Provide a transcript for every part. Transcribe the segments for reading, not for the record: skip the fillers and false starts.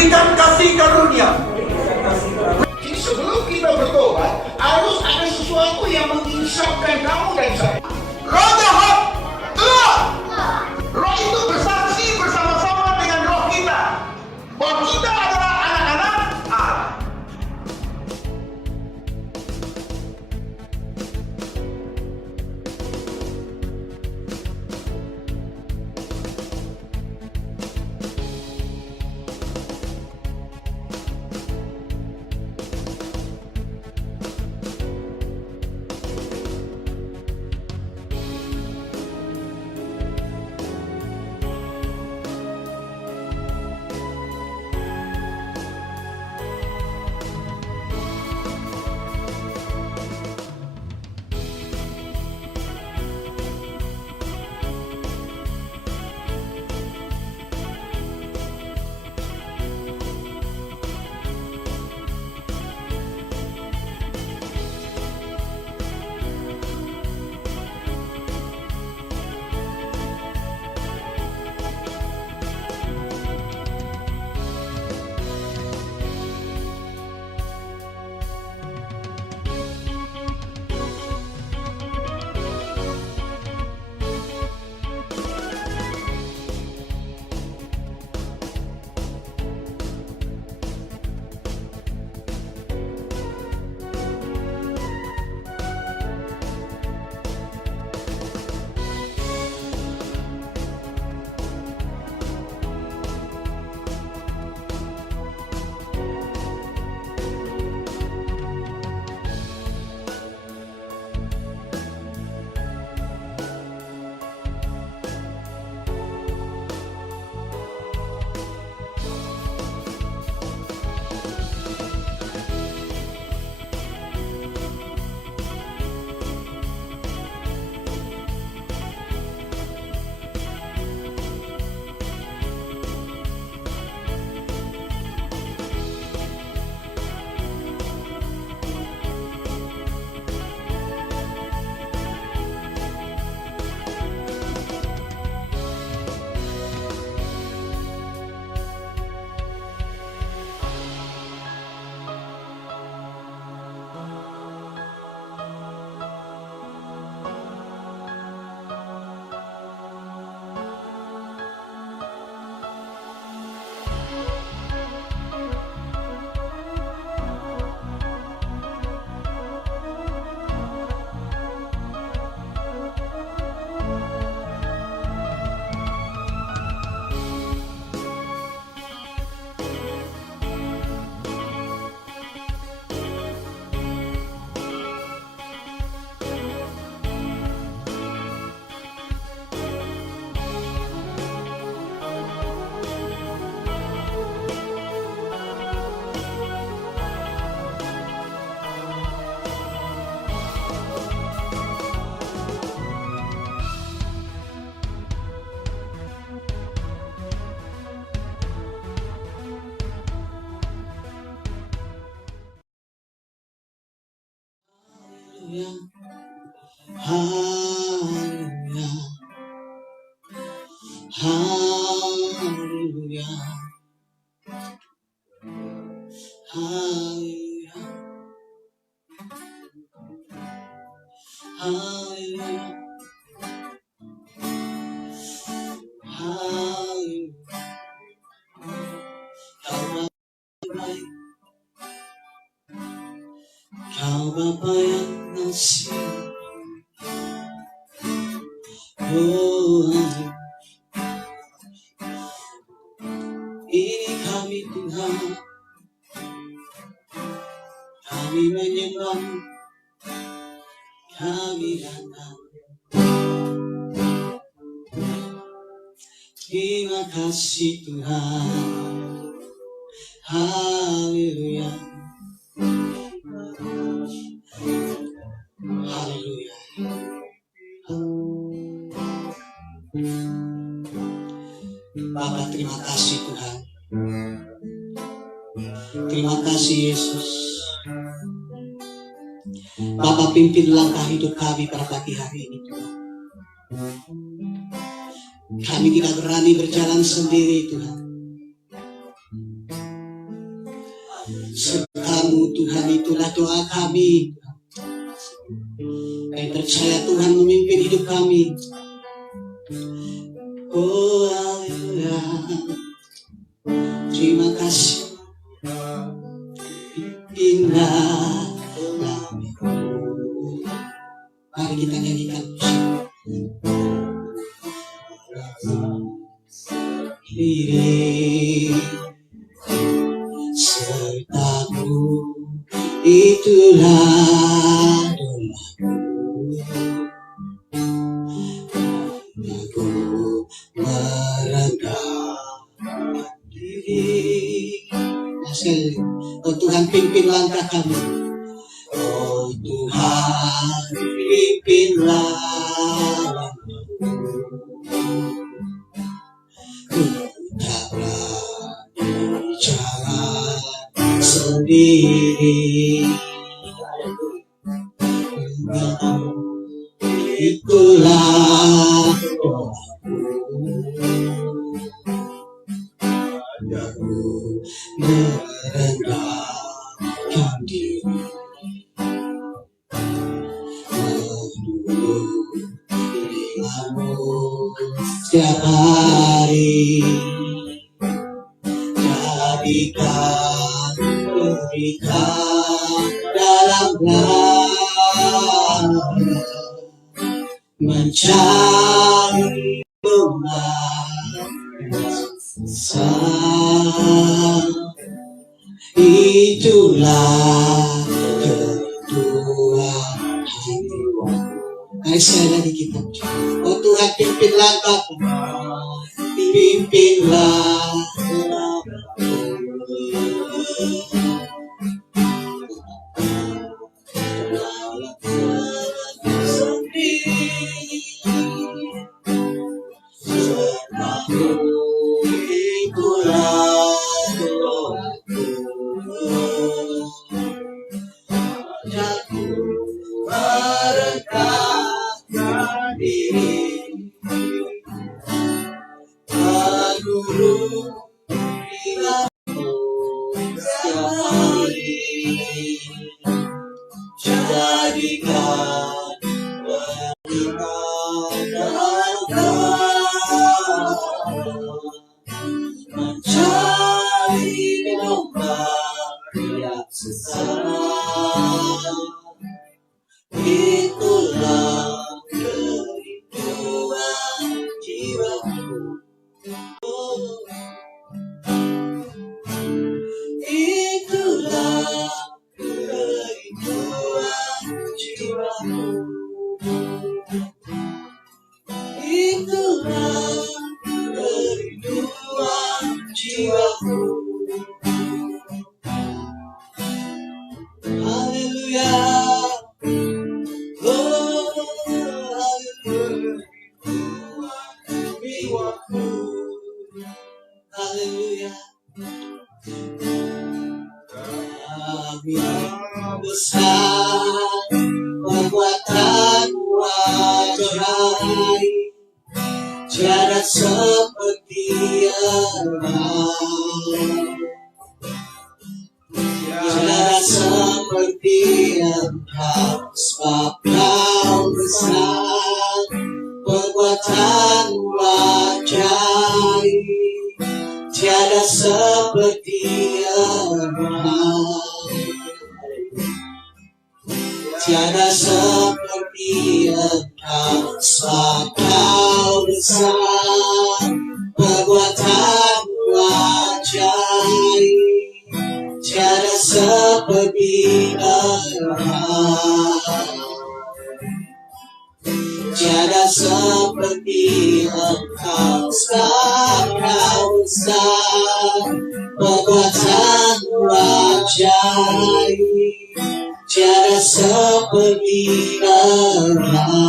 berikan kasih karunia. Jadi sebelum kita bertobat, harus ada sesuatu yang menginsafkan kamu dan saya. Roh jahat keluar. Roh itu bersaksi bersama-sama dengan roh kita bahwa kita adalah anak-anak Allah. Haleluya, haleluya, haleluya, haleluya, haleluya. Kau Bapa yang ngasih, oh ini kami Tuhan, kami menyembah, kami datang. Terima kasih Tuhan, haleluya, haleluya. Bapa, terima kasih Tuhan, terima kasih Yesus. Bapa, pimpin langkah hidup kami pada pagi hari ini Tuhan. Kami tidak berani berjalan sendiri Tuhan. Kepadamu Tuhan, itulah doa kami. Kami percaya Tuhan memimpin hidup kami. Oh haleluya. Terima kasih. Pimpinlah kami. Mari kita nyanyikan diri sertamu, itulah doaku. Aku merendahkan diri. Oh Tuhan, pimpin langkah kami. Oh Tuhan, pimpinlah langkahku. Ku tak berani jalan sendiri. Itulah doaku. Aku merendahkan diri. Setiap hari jadikan berikan dalam doa, mencari rumah itulah kedua jiwa. Mari sekali lagi kita. Oh Tuhan, pimpin langkahku, pimpinlah itulah kerinduan jiwaku. Itulah kerinduan jiwaku. Itulah kerinduan jiwaku. Haleluya. Oh, haleluya. Kami besar perbuatanmu ajaib, tiada seperti Engkau. Tiada seperti Engkau, sebab Kau besar perbuatanmu ajaib, tiada seperti Engkau. Tiada seperti Engkau, sebab Kau besar perbuatanmu ajaib, tiada seperti Engkau. Tiada seperti Engkau, sebab Kau besar perbuatanmu ajaib, tiada seperti Engkau.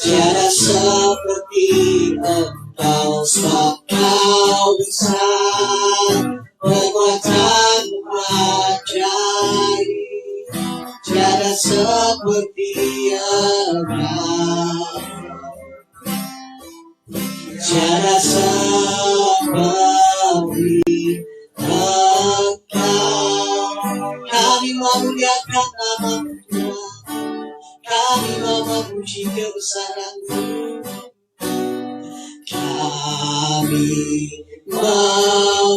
Tiada seperti Engkau, sebab Kau besar perbuatanmu ajaib, tiada seperti Engkau. Tiada seperti Engkau. kami memujikan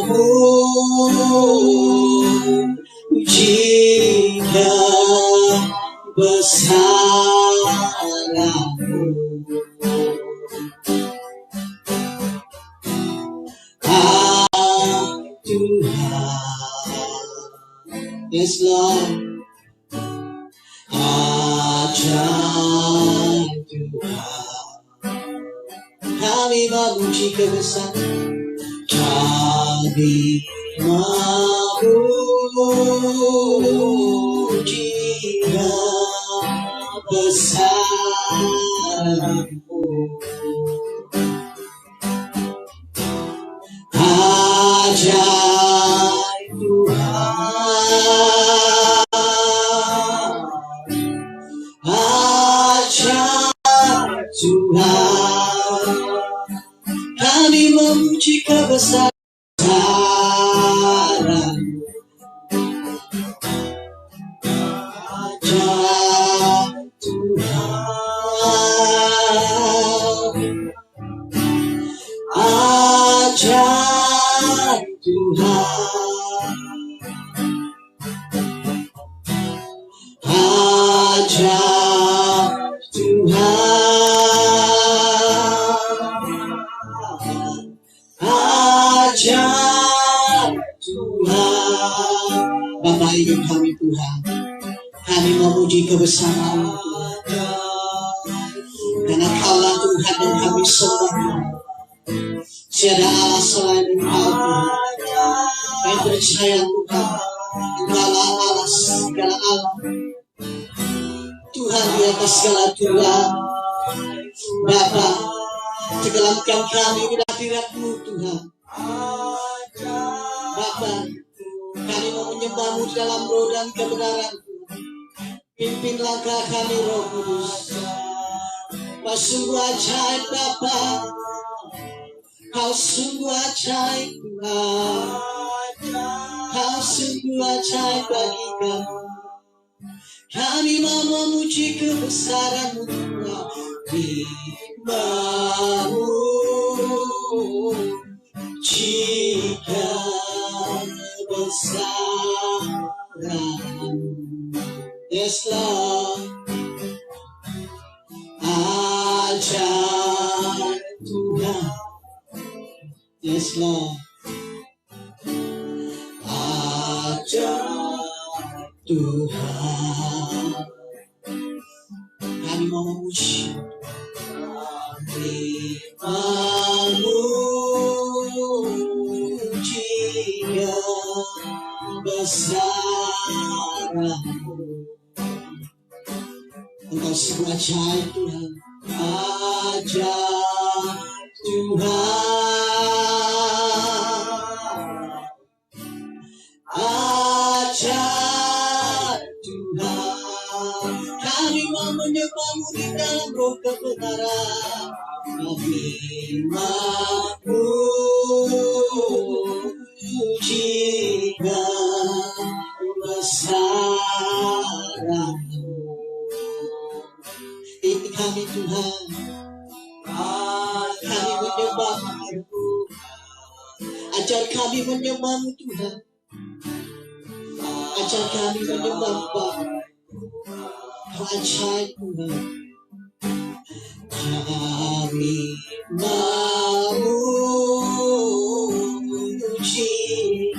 besar-Mu. Tuhan, yes Lord, ajaib Tuhan, kami memuji kebesaran, kami memuji kebesaran-Mu. Ajaib Tuhan, ajaib Tuhan, kami memuji kebesaran. Ajaib Tuhan, ajaib Tuhan, ajaib Tuhan, ajaib Tuhan. Bapa ingin kami Tuhan, kami memuji kebesaran-Mu karena Kaulah Tuhan yang kami sembah. Tiada Allah selain Engkau Tuhan. Kami percaya Tuhan, Engkaulah Allah segala Allah, Tuhan di atas segala Tuhan. Bapa, tenggelamkan kami di hadirat-Mu Tuhan. Bapa, kami mau menyembah-Mu dalam roh dan kebenaran. Pimpin langkah kami Roh Kudus. Kau sungguh ajaib Bapa, Kau sungguh ajaib Tuhan, Kau sungguh ajaib bagi kami. Kami mau memuji kebesaran-Mu Tuhan, kami memuji kebesaran-Mu. Yes Lord, ajaib Tuhan. Yes Lord, ajaib Tuhan, kami mau memuji, kami memuji kebesaran-Mu. Engkau sungguh ajaib Tuhan, ajaib Tuhan, ajaib Tuhan, kami mau menyembah-Mu di dalam roh kebenaran. Kami memuji kebesaran-Mu. Ini kami Tuhan, kami menyembah-Mu. Ajar kami menyembah-Mu Tuhan, ajar kami menyembah-Mu Bapa. Kau ajaib Tuhan, kami memuji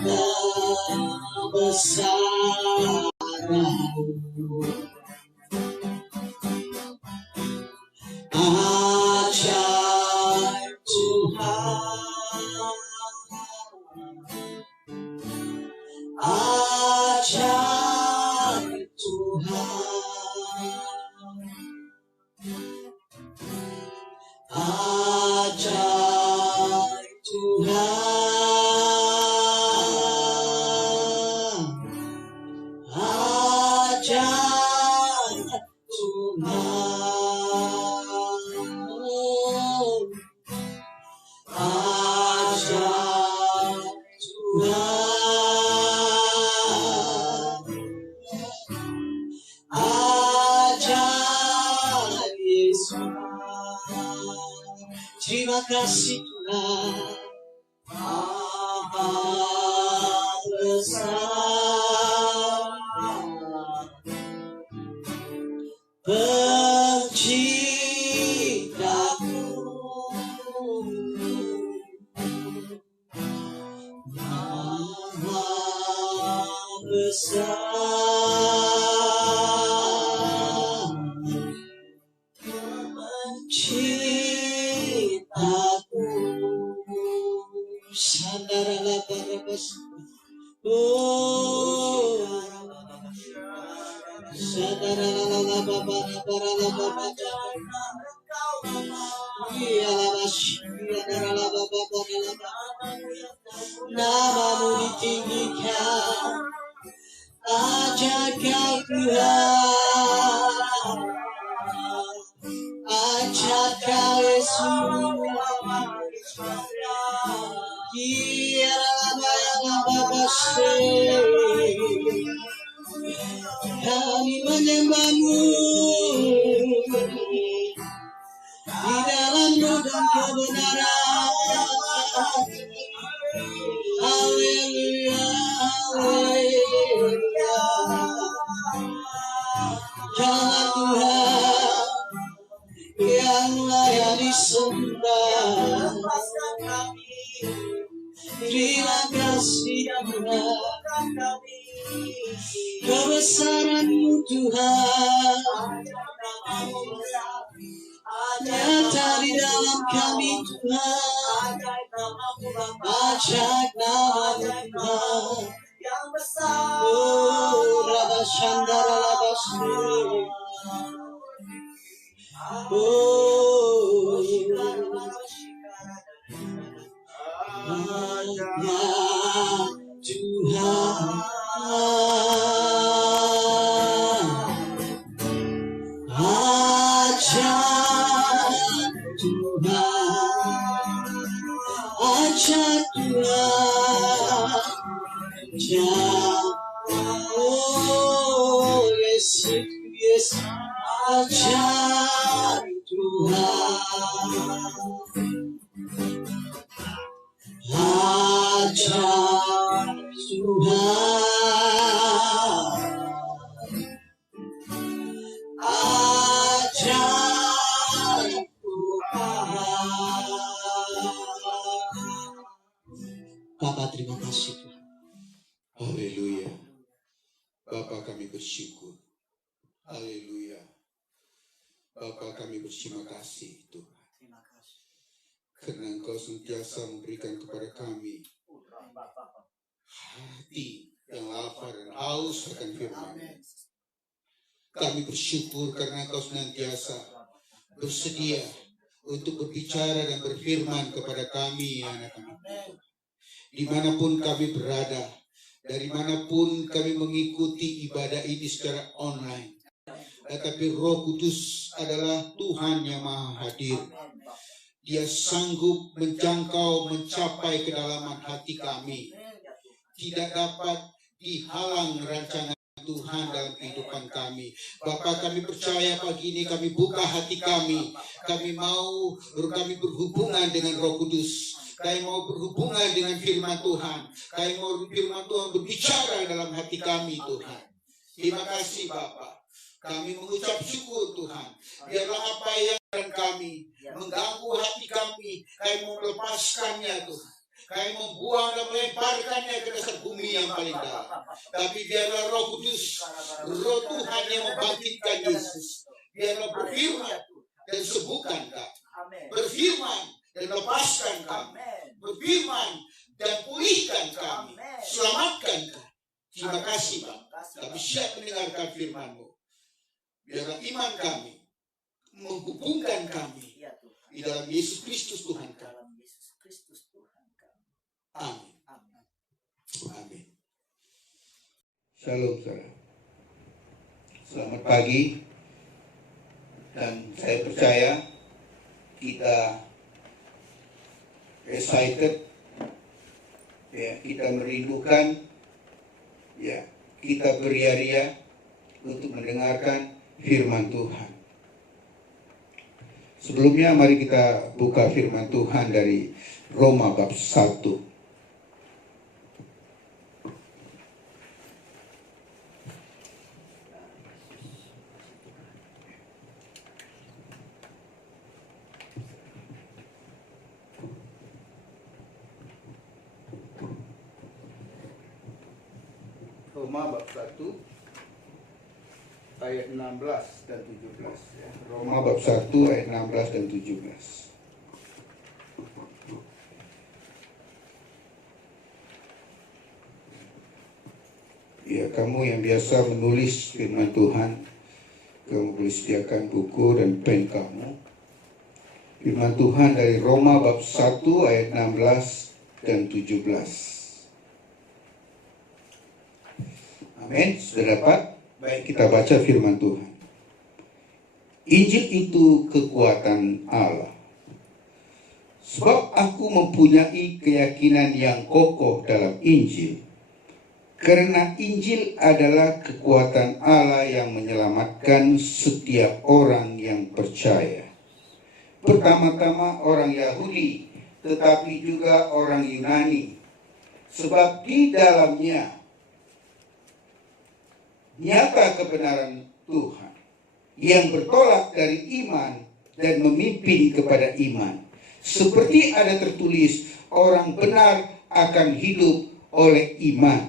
kebesaran-Mu. Ajaib Tuhan, ajaib Tuhan, ajaib Tuhan, ajaib Tuhan, ajaib Tuhan, ajaib Yesus. Terima kasih Tuhan. besar menciptaku. Sandarala barabas. Oh, sandarala barabara barabara. Namamu ditinggikan, ajakan Tuhan, ajakan Yesus. Kami menyembahmu di dalam roh dan kebenaran. Haleluya, haleluya. Jangan Tuhan yang layak disembah. Terima kasih Tuhan, kebesaran-Mu Tuhan nyata di dalam kami Tuhan. Ajaib nama-Mu Tuhan. Oh, Rabashandara Labasri. Oh, hanya Tuhan, ajaib Tuhan, ajaib Tuhan, ajaib. Oh, Yesus, Yesus, ajaib Tuhan. Ajaib Tuhan, ajaib Tuhan. Bapa, terima kasih Tuhan. Haleluya. Bapa, kami bersyukur. Haleluya. Bapa, kami berterima kasih Tuhan. Karena Engkau sentiasa memberikan kepada kami hati yang lapar dan haus akan firman. Kami bersyukur karena Engkau senantiasa bersedia untuk berbicara dan berfirman kepada kami, anak-anak. Dimanapun kami berada, dari manapun kami mengikuti ibadah ini secara online. Tetapi Roh Kudus adalah Tuhan yang Maha Hadir. Dia sanggup menjangkau, mencapai kedalaman hati kami. Tidak dapat dihalang rancangan Tuhan dalam kehidupan kami. Bapa, kami percaya pagi ini kami buka hati kami. Kami berhubungan dengan Roh Kudus. Kami mau berhubungan dengan firman Tuhan. Kami mau firman Tuhan berbicara dalam hati kami, Tuhan. Terima kasih Bapa. Kami mengucap syukur Tuhan. Biarlah apa yang kami mengganggu hati kami mau melepaskannya Tuhan. Kami membuang dan melemparkannya ke dasar bumi yang paling dalam. Tapi biarlah Roh Kudus, Roh Tuhan yang membangkitkan Yesus. Biarlah berfirman dan sembuhkan kami. Berfirman dan lepaskan kami. Berfirman dan pulihkan kami. Selamatkan kami. Terima kasih Bapa. Kami siap mendengarkan firman-Mu. Biarlah iman kami menghubungkan kami di dalam Yesus Kristus Tuhan kami. Amin. Amin. Shalom saudara. Selamat pagi. Dan saya percaya kita excited, ya, kita merindukan, ya, kita beria-ria untuk mendengarkan firman Tuhan. Sebelumnya mari kita buka firman Tuhan dari Roma bab 1. Roma bab 1 ayat 16 dan 17 ya. Roma bab 1 ayat 16 dan 17. Ya, kamu yang biasa menulis firman Tuhan, kamu boleh sediakan buku dan pen kamu. Firman Tuhan dari Roma bab 1 ayat 16 dan 17. Amin. Sudah dapat? Baik, kita baca firman Tuhan. Injil itu kekuatan Allah. Sebab aku mempunyai keyakinan yang kokoh dalam Injil. Karena Injil adalah kekuatan Allah yang menyelamatkan setiap orang yang percaya. Pertama-tama orang Yahudi, tetapi juga orang Yunani. Sebab di dalamnya nyata kebenaran Tuhan yang bertolak dari iman dan memimpin kepada iman. Seperti ada tertulis, orang benar akan hidup oleh iman.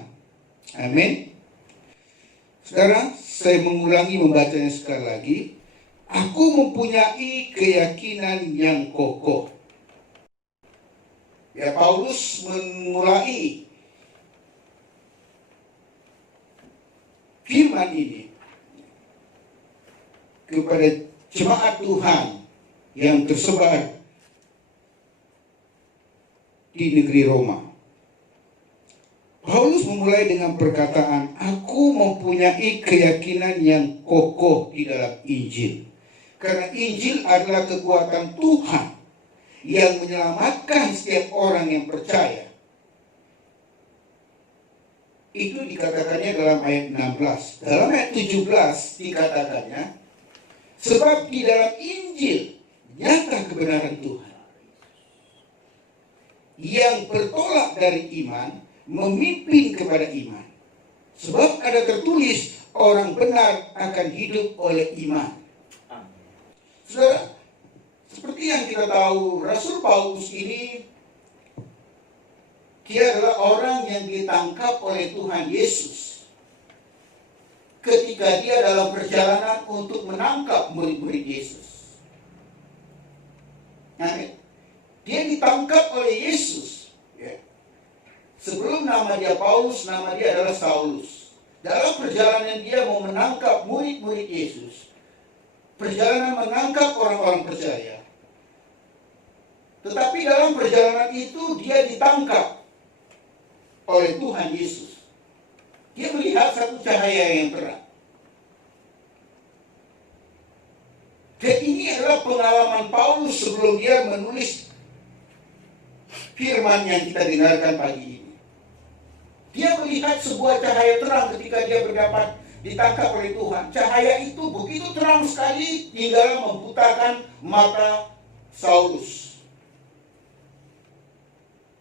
Amin. Sekarang saya mengulangi membacanya sekali lagi. Aku mempunyai keyakinan yang kokoh. Ya, Paulus memulai firman ini kepada jemaat Tuhan yang tersebar di negeri Roma. Paulus memulai dengan perkataan, aku mempunyai keyakinan yang kokoh di dalam Injil. Karena Injil adalah kekuatan Tuhan yang menyelamatkan setiap orang yang percaya. Itu dikatakannya dalam ayat 16. Dalam ayat 17 dikatakannya, sebab di dalam Injil nyata kebenaran Tuhan yang bertolak dari iman, memimpin kepada iman. Sebab ada tertulis, orang benar akan hidup oleh iman. Saudara, seperti yang kita tahu, Rasul Paulus ini dia adalah orang yang ditangkap oleh Tuhan Yesus ketika dia dalam perjalanan untuk menangkap murid-murid Yesus. Amin. Dia ditangkap oleh Yesus. Ya. Sebelum nama dia Paulus, nama dia adalah Saulus. Dalam perjalanan dia mau menangkap murid-murid Yesus, perjalanan menangkap orang-orang percaya. Tetapi dalam perjalanan itu dia ditangkap oleh Tuhan Yesus. Dia melihat satu cahaya yang terang. Dan ini adalah pengalaman Paulus sebelum dia menulis firman yang kita dengarkan pagi ini. Dia melihat sebuah cahaya terang ketika dia ditangkap oleh Tuhan. Cahaya itu begitu terang sekali hingga membutakan mata Saulus.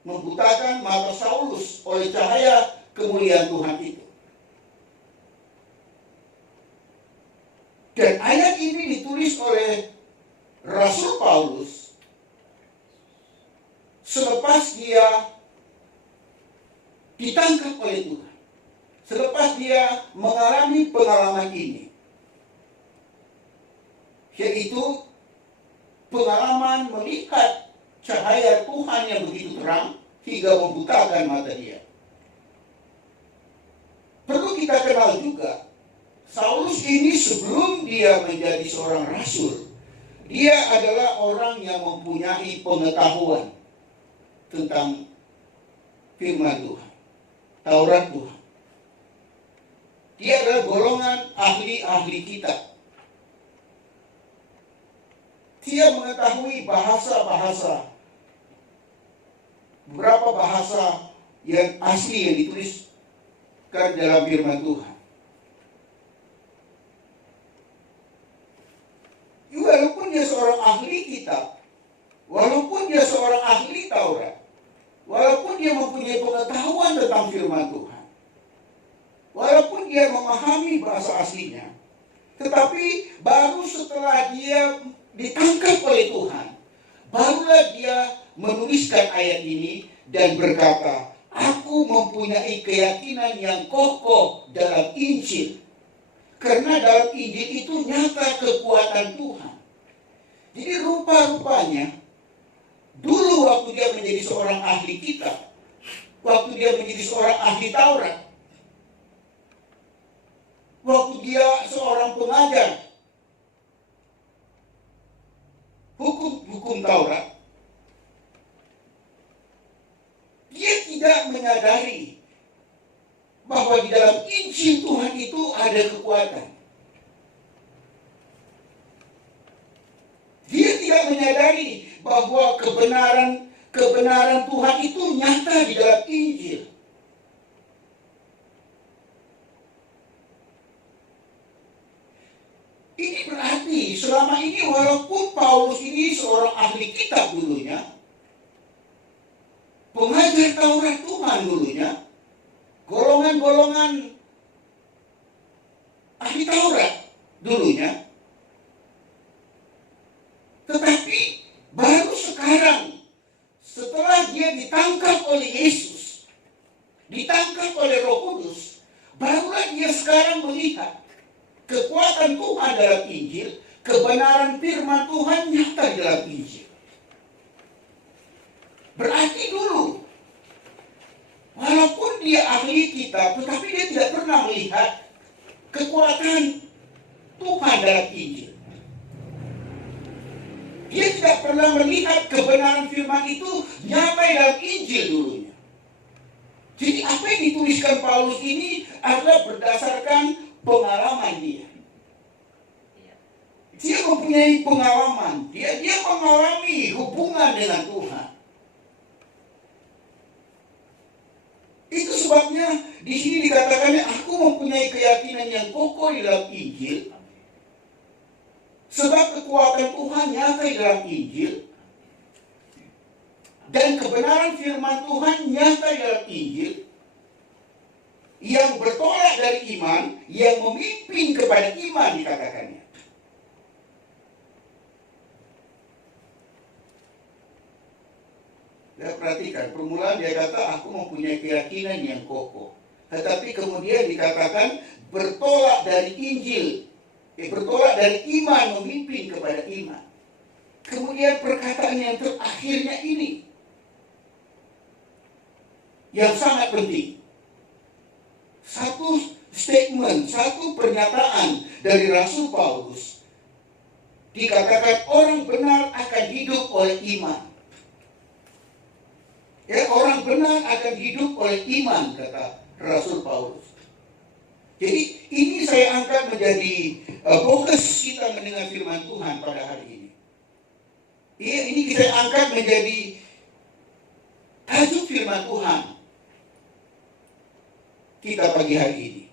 Membutakan mata Saulus oleh cahaya kemuliaan Tuhan itu. Dan ayat ini ditulis oleh Rasul Paulus selepas dia ditangkap oleh Tuhan. Selepas dia mengalami pengalaman ini. Yaitu pengalaman melihat cahaya Tuhan yang begitu terang hingga membutakan mata dia. Perlu kita kenal juga, Saulus ini sebelum dia menjadi seorang rasul, dia adalah orang yang mempunyai pengetahuan tentang firman Tuhan, Taurat Tuhan. Dia adalah golongan ahli-ahli kitab. Dia mengetahui bahasa-bahasa, beberapa bahasa yang asli yang dituliskan dalam firman Tuhan. Walaupun dia seorang ahli kitab, walaupun dia seorang ahli Taurat, walaupun dia mempunyai pengetahuan tentang firman Tuhan, walaupun dia memahami bahasa aslinya, tetapi baru setelah dia ditangkap oleh Tuhan, barulah dia menuliskan ayat ini dan berkata, aku aku mempunyai keyakinan yang kokoh dalam Injil. Karena dalam Injil itu nyata kekuatan Tuhan. Jadi rupa-rupanya, dulu waktu dia menjadi seorang ahli kitab, waktu dia menjadi seorang ahli Taurat, waktu dia seorang pengajar hukum Taurat, dia tidak menyadari bahwa di dalam Injil Tuhan itu ada kekuatan. Dia tidak menyadari bahwa kebenaran Tuhan itu nyata di dalam Injil. Ini berarti selama ini walaupun Paulus ini seorang ahli kitab dulunya, pengajar Taurat Tuhan dulunya, golongan-golongan ahli Taurat dulunya, tetapi baru sekarang setelah dia ditangkap oleh Yesus, ditangkap oleh Roh Kudus, barulah dia sekarang melihat kekuatan Tuhan dalam Injil, kebenaran firman Tuhan nyata dalam Injil. Berarti dulu, walaupun dia ahli kitab, tetapi dia tidak pernah melihat kekuatan Tuhan dalam Injil. Dia tidak pernah melihat kebenaran firman itu nyata dalam Injil dulunya. Jadi apa yang dituliskan Paulus ini adalah berdasarkan pengalaman dia. Dia mempunyai pengalaman. Dia mengalami hubungan dengan Tuhan. Itu sebabnya di sini dikatakannya aku mempunyai keyakinan yang kokoh di dalam Injil. Sebab kekuatan Tuhan nyata di dalam Injil. Dan kebenaran firman Tuhan nyata di dalam Injil. Yang bertolak dari iman, yang memimpin kepada iman dikatakannya. Ya, perhatikan, permulaan dia kata aku mempunyai keyakinan yang kokoh. Tetapi kemudian dikatakan bertolak dari Injil. Bertolak dari iman memimpin kepada iman. Kemudian perkataan yang terakhirnya ini yang sangat penting. Satu statement, satu pernyataan dari Rasul Paulus. Dikatakan orang benar akan hidup oleh iman. Ya, orang benar akan hidup oleh iman, kata Rasul Paulus. Jadi ini saya angkat menjadi fokus kita mendengar firman Tuhan pada hari ini. Ya, ini saya angkat menjadi tajuk firman Tuhan kita pagi hari ini.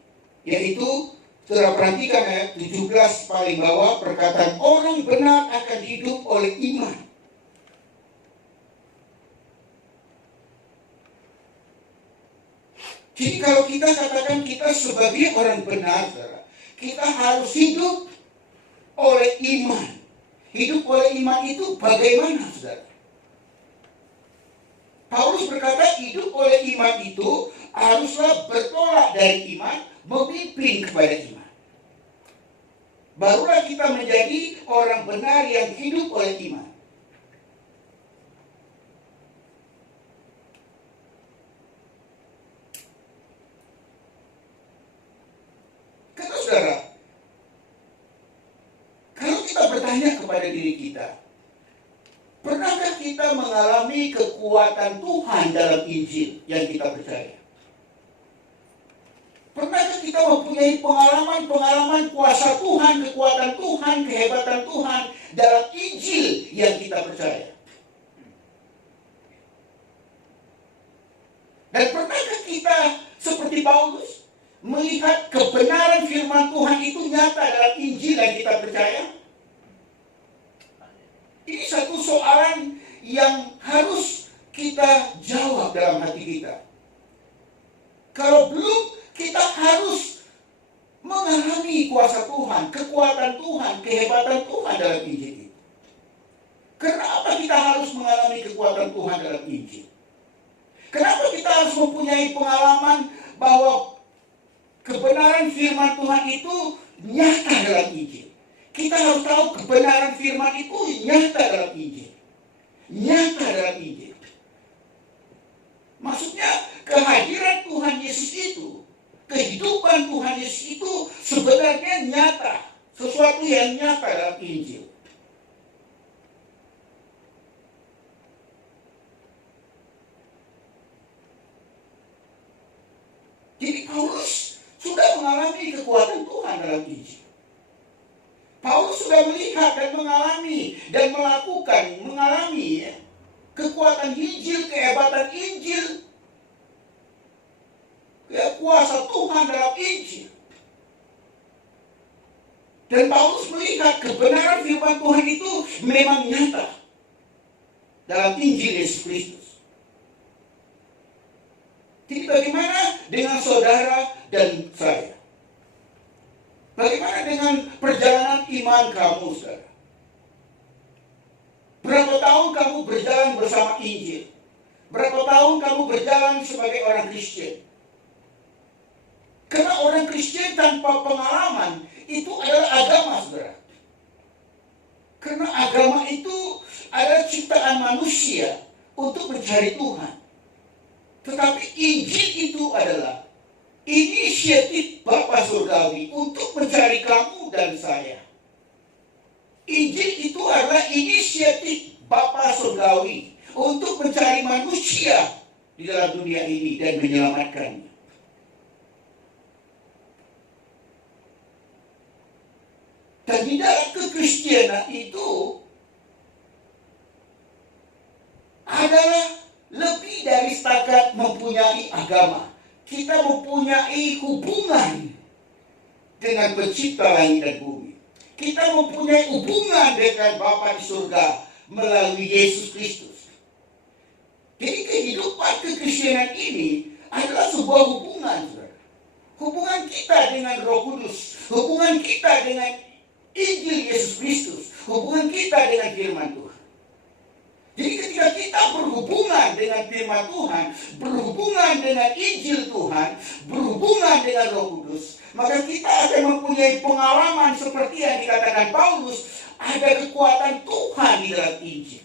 Yaitu, saudara perhatikan ayat 17 paling bawah, perkataan orang benar akan hidup oleh iman. Jadi kalau kita katakan kita sebagai orang benar, saudara, kita harus hidup oleh iman. Hidup oleh iman itu bagaimana, saudara? Paulus berkata hidup oleh iman itu haruslah bertolak dari iman, memimpin kepada iman. Barulah kita menjadi orang benar yang hidup oleh iman. Kata saudara, kalau kita bertanya kepada diri kita, pernahkah kita mengalami kekuatan Tuhan dalam Injil yang kita percaya? Pernahkah kita mempunyai pengalaman kuasa Tuhan, kekuatan Tuhan, kehebatan Tuhan dalam Injil yang kita percaya? Dan pernahkah kita seperti Paulus melihat kebenaran firman Tuhan itu nyata dalam Injil yang kita percaya? Ini satu soalan yang harus kita jawab dalam hati kita. Kalau belum, kita harus mengalami kuasa Tuhan, kekuatan Tuhan, kehebatan Tuhan dalam Injil itu. Kenapa kita harus mengalami kekuatan Tuhan dalam Injil? Kenapa kita harus mempunyai pengalaman bahwa kebenaran firman Tuhan itu nyata dalam Injil. Kita harus tahu kebenaran firman itu nyata dalam Injil. Nyata dalam Injil. Maksudnya kehadiran Tuhan Yesus itu, kehidupan Tuhan Yesus itu sebenarnya nyata. Sesuatu yang nyata dalam Injil. Jadi Paulus sudah mengalami kekuatan Tuhan dalam Injil. Paulus sudah melihat dan mengalami dan mengalami kekuatan Injil, kehebatan Injil, kuasa Tuhan dalam Injil. Dan Paulus melihat kebenaran firman Tuhan itu memang nyata dalam Injil Yesus Kristus. Jadi bagaimana dengan saudara dan saya? Bagaimana dengan perjalanan iman kamu, saudara? Berapa tahun kamu berjalan bersama Injil? Berapa tahun kamu berjalan sebagai orang Kristen? Karena orang Kristen tanpa pengalaman itu adalah agama, saudara. Karena agama itu adalah ciptaan manusia untuk mencari Tuhan. Tetapi Injil itu adalah inisiatif Bapa Surgawi untuk mencari kamu dan saya. Injil itu adalah inisiatif Bapa Surgawi untuk mencari manusia di dalam dunia ini dan menyelamatkannya. Dan di dalam kekristenan itu adalah lebih dari setakat mempunyai agama. Kita mempunyai hubungan dengan pencipta langit dan bumi. Kita mempunyai hubungan dengan Bapa di surga melalui Yesus Kristus. Jadi kehidupan kekristenan ini adalah sebuah hubungan, saudara. Hubungan kita dengan Roh Kudus, hubungan kita dengan Injil Yesus Kristus, hubungan kita dengan firman Tuhan. Jadi ketika kita berhubungan dengan firman Tuhan, berhubungan dengan Injil Tuhan, berhubungan dengan Roh Kudus, maka kita akan mempunyai pengalaman seperti yang dikatakan Paulus, ada kekuatan Tuhan di dalam Injil.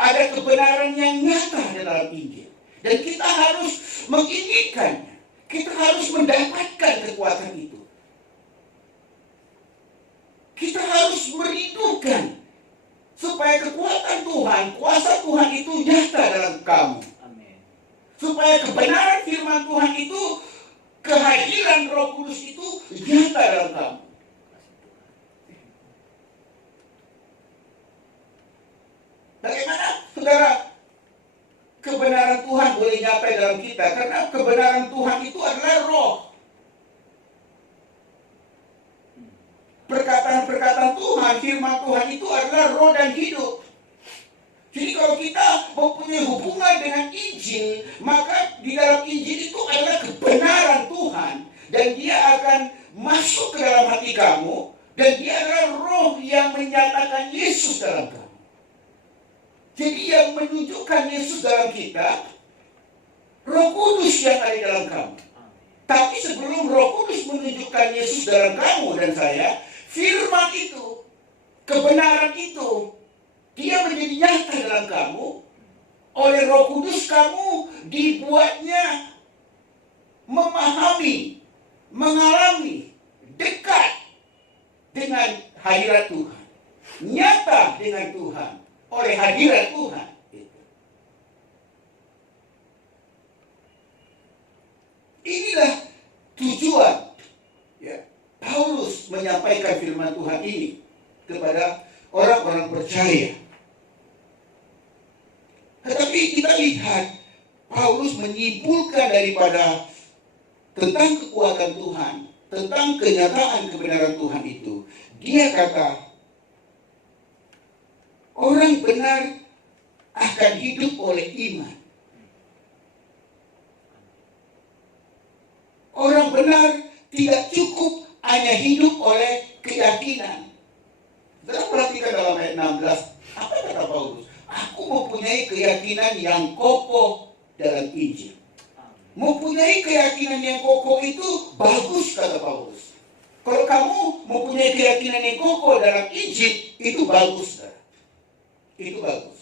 Ada kebenaran yang nyata di dalam Injil. Dan kita harus menginginkannya. Kita harus mendapatkan kekuatan itu. Kita harus merindukan supaya kekuatan Tuhan, kuasa Tuhan itu nyata dalam kamu. Amin. Supaya kebenaran firman Tuhan itu, kehadiran Roh Kudus itu nyata dalam kamu. Bagaimana, saudara, kebenaran Tuhan boleh nyata dalam kita? Karena kebenaran Tuhan itu adalah roh. Perkataan-perkataan Tuhan, firman Tuhan itu adalah roh dan hidup. Jadi kalau kita mempunyai hubungan dengan Injil, maka di dalam Injil itu adalah kebenaran Tuhan. Dan dia akan masuk ke dalam hati kamu. Dan dia adalah roh yang menyatakan Yesus dalam kamu. Jadi yang menunjukkan Yesus dalam kita, Roh Kudus yang ada di dalam kamu. Tapi sebelum Roh Kudus menunjukkan Yesus dalam kamu dan saya, firman itu, kebenaran itu, dia menjadi nyata dalam kamu. Oleh Roh Kudus kamu dibuatnya memahami, mengalami, dekat dengan hadirat Tuhan. Nyata dengan Tuhan, oleh hadirat Tuhan. Inilah tujuan Paulus menyampaikan firman Tuhan ini kepada orang-orang percaya. Tetapi kita lihat Paulus menyimpulkan daripada tentang kekuatan Tuhan, tentang kenyataan kebenaran Tuhan itu. Dia kata, orang benar akan hidup oleh iman. Orang benar tidak cukup hanya hidup oleh keyakinan. Saudara perhatikan dalam ayat 16. Apa kata Paulus? Aku mempunyai keyakinan yang kokoh dalam Injil. Mempunyai keyakinan yang kokoh itu bagus, kata Paulus. Kalau kamu mempunyai keyakinan yang kokoh dalam Injil, itu bagus, saudara. Itu bagus.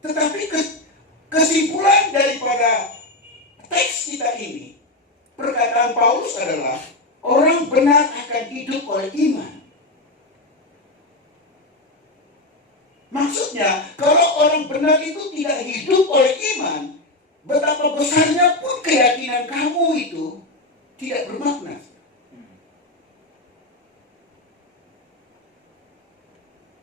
Tetapi kesimpulan daripada teks kita ini, perkataan Paulus adalah orang benar akan hidup oleh iman. Maksudnya, kalau orang benar itu tidak hidup oleh iman, betapa besarnya pun keyakinan kamu itu tidak bermakna.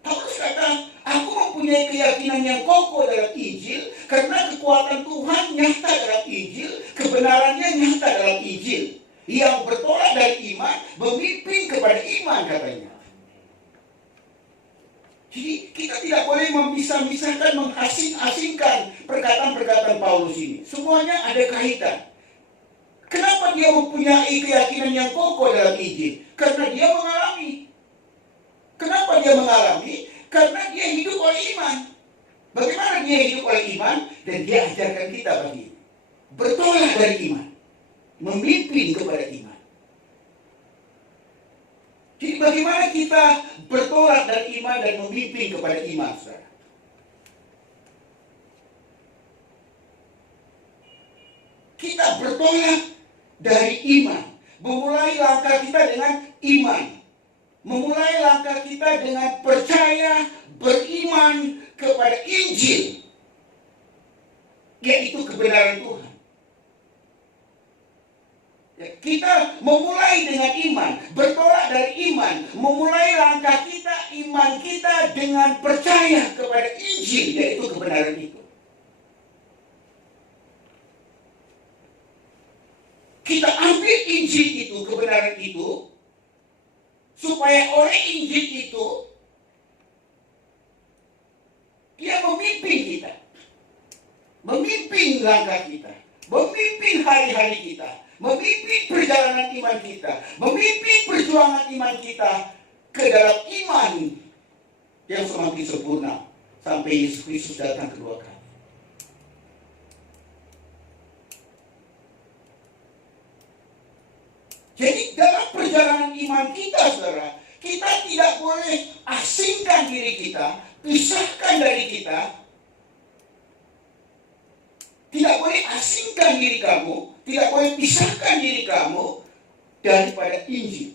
Paulus kata, aku mempunyai keyakinan yang kokoh dalam Injil, karena kekuatan Tuhan nyata dalam Injil, kebenarannya nyata dalam Injil. Yang bertolak dari iman, memimpin kepada iman, katanya. Jadi kita tidak boleh memisah-misahkan, mengasing-asingkan perkataan-perkataan Paulus ini. Semuanya ada kaitan. Kenapa dia mempunyai keyakinan yang kokoh dalam Injil? Karena dia mengalami. Kenapa dia mengalami? Karena dia hidup oleh iman. Bagaimana dia hidup oleh iman? Dan dia ajarkan kita begini. Bertolak dari iman. Memimpin kepada iman. Jadi bagaimana kita bertolak dari iman dan memimpin kepada iman, saudara? Kita bertolak dari iman. Memulai langkah kita dengan iman. Memulai langkah kita dengan percaya, beriman kepada Injil. Yaitu kebenaran Tuhan. Kita memulai dengan iman, bertolak dari iman, memulai langkah kita, iman kita dengan percaya kepada Injil, yaitu kebenaran itu. Kita ambil Injil itu, kebenaran itu, supaya oleh Injil itu, dia memimpin kita. Memimpin langkah kita, memimpin hari-hari kita, memimpin perjalanan iman kita, memimpin perjuangan iman kita ke dalam iman yang semakin sempurna sampai Yesus Kristus datang kedua kali. Jadi dalam perjalanan iman kita, saudara, kita tidak boleh asingkan diri kita, pisahkan dari kita. Tidak boleh asingkan diri kamu, tidak boleh pisahkan diri kamu daripada Injil.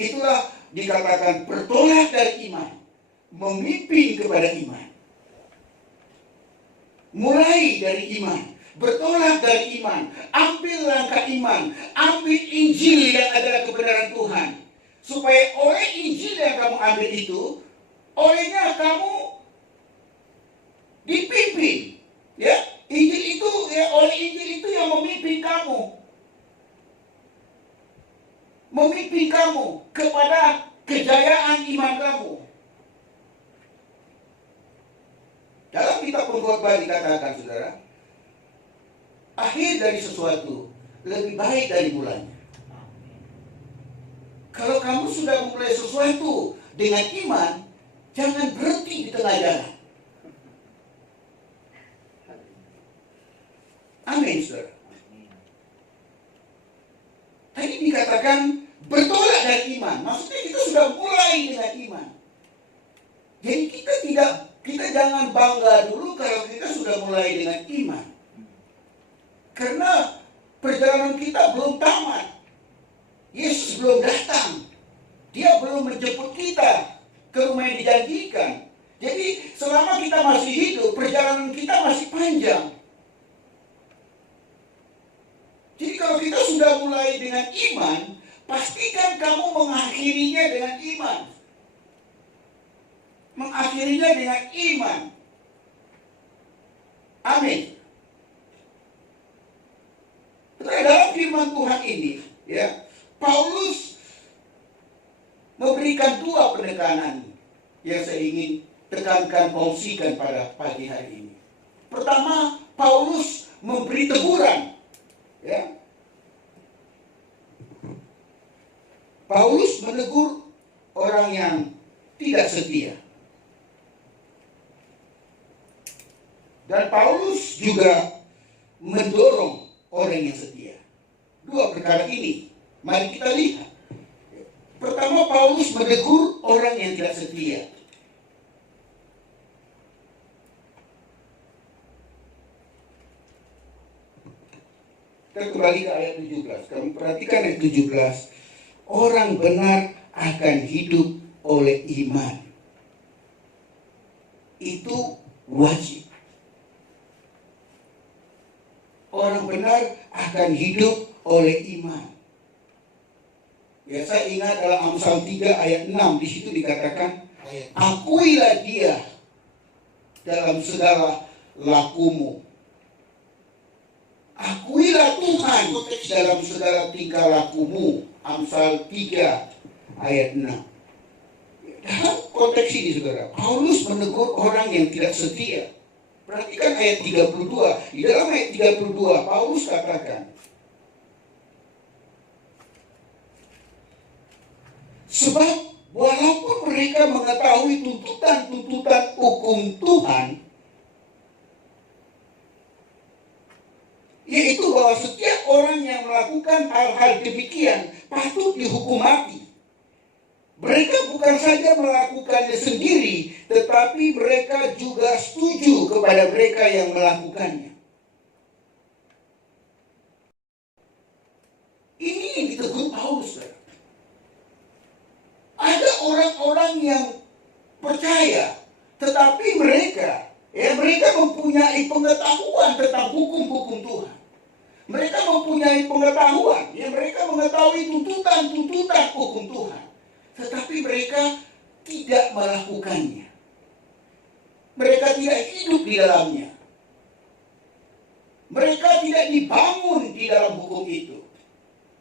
Itulah dikatakan bertolak dari iman, memimpin kepada iman. Mulai dari iman, bertolak dari iman, ambil langkah iman, ambil Injil yang adalah kebenaran Tuhan. Supaya oleh Injil yang kamu ambil itu, olehnya kamu dipimpin, ya. Injil itu, ya, oleh Injil itu yang memimpin kamu. Memimpin kamu kepada kejayaan iman kamu. Dalam kitab Pengkhotbah dikatakan, saudara, akhir dari sesuatu lebih baik dari mulanya. Kalau kamu sudah memulai sesuatu dengan iman, jangan berhenti di tengah jalan. Amin, saudara. Tadi dikatakan bertolak dari iman. Maksudnya kita sudah mulai dengan iman. Jadi kita jangan bangga dulu kalau kita sudah mulai dengan iman. Karena perjalanan kita belum tamat. Yesus belum datang. Dia belum menjemput kita ke rumah yang dijanjikan. Jadi selama kita masih hidup, perjalanan kita masih panjang. Jadi kalau kita sudah mulai dengan iman, pastikan kamu mengakhirinya dengan iman. Mengakhirinya dengan iman. Amin. Dalam firman Tuhan ini, ya, Paulus memberikan dua penekanan yang saya ingin tekankan, kongsikan pada pagi hari ini. Pertama, Paulus memberi teguran. Ya. Paulus menegur orang yang tidak setia. Dan Paulus juga mendorong orang yang setia. Dua perkara ini, mari kita lihat. Pertama, Paulus menegur orang yang tidak setia. Kita kembali ke ayat 17. Kami perhatikan ayat 17. Orang benar akan hidup oleh iman. Itu wajib. Orang benar akan hidup oleh iman. Ya, saya ingat dalam Amsal 3 ayat 6, di situ dikatakan, akuilah dia dalam segala lakumu. Akuilah Tuhan dalam segala tingkah lakumu. Amsal 3 ayat 6. Dalam konteks ini, saudara, Paulus menegur orang yang tidak setia. Perhatikan ayat 32. Di dalam ayat 32, Paulus katakan, sebab walaupun mereka mengetahui tuntutan-tuntutan hukum Tuhan, yaitu bahwa setiap orang yang melakukan hal-hal demikian patut dihukum mati. Mereka bukan saja melakukannya sendiri, tetapi mereka juga setuju kepada mereka yang melakukannya. Ini yang ditegur Paulus. Ada orang-orang yang percaya, tetapi mereka mempunyai pengetahuan tentang hukum-hukum Tuhan. Mereka mempunyai pengetahuan, mereka mengetahui tuntutan-tuntutan hukum Tuhan. Tetapi mereka tidak melakukannya. Mereka tidak hidup di dalamnya. Mereka tidak dibangun di dalam hukum itu.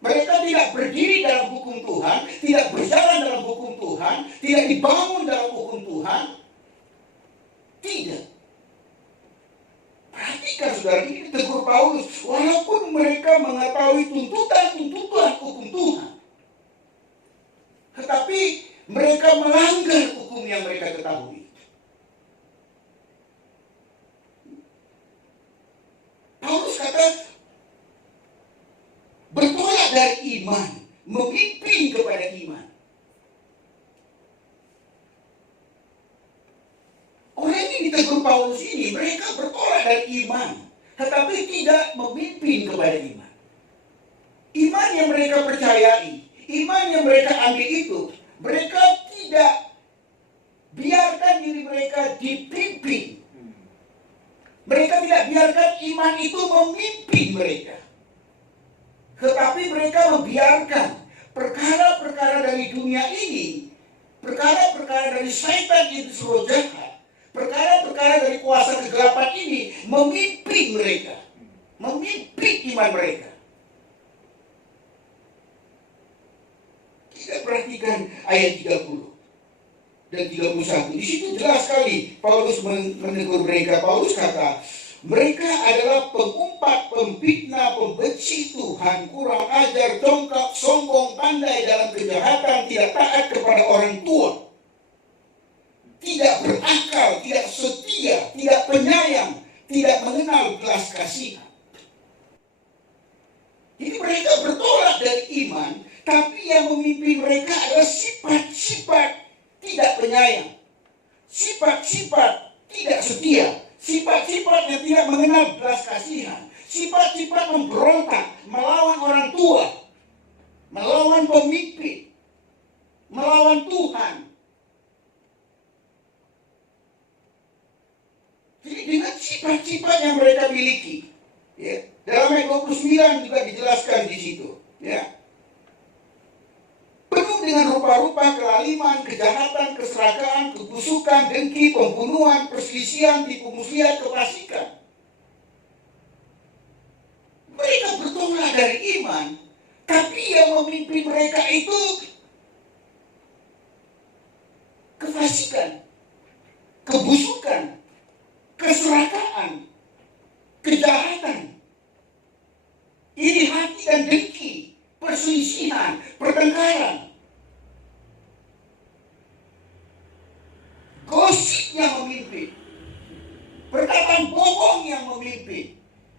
Mereka tidak berdiri dalam hukum Tuhan, tidak berjalan dalam hukum Tuhan, tidak dibangun dalam hukum Tuhan. Tidak. Perhatikan, saudara, ini ditegur Paulus. Walaupun mereka mengetahui tuntutan-tuntutan hukum Tuhan, tetapi mereka melanggar hukum yang mereka ketahui. Paulus kata, bertolak dari iman, memimpin kepada iman. Orang yang ditegur Paulus ini, mereka bertolak dari iman, tetapi tidak memimpin kepada iman. Iman yang mereka percayai, iman yang mereka ambil itu, mereka tidak biarkan diri mereka dipimpin. Mereka tidak biarkan iman itu memimpin mereka. Tetapi mereka membiarkan perkara-perkara dari dunia ini, perkara-perkara dari syaitan itu suruh jahat, perkara-perkara dari kuasa kegelapan ini memimpin mereka, memimpin iman mereka. Kita perhatikan ayat 30 dan 31. Di situ jelas sekali Paulus menegur mereka. Paulus kata, mereka adalah pengumpat, pemfitnah, pembenci Tuhan, kurang ajar, dongkak, sombong, pandai dalam kejahatan, tidak taat kepada orang tua, tidak berakal, tidak setia, tidak penyayang, tidak mengenal belas kasihan. Jadi mereka bertolak dari iman, tapi yang memimpin mereka adalah sifat-sifat tidak penyayang, sifat-sifat tidak setia, sifat-sifat yang tidak mengenal belas kasihan, sifat-sifat memberontak, melawan orang tua, melawan pemimpin, melawan Tuhan. Jadi dengan sifat-sifat yang mereka miliki, ya, dalam ayat 29 juga dijelaskan di situ, ya. Penuh dengan rupa-rupa kelaliman, kejahatan, keserakahan, kebusukan, dengki, pembunuhan, perselisihan, tipu muslihat, kefasikan. Mereka bertolak dari iman, tapi yang memimpin mereka itu kefasikan, kebusukan, keserakahan, kejahatan, iri hati dan dengki, perselisihan, pertengkaran. Gosip yang memimpin, perkataan bohong yang memimpin.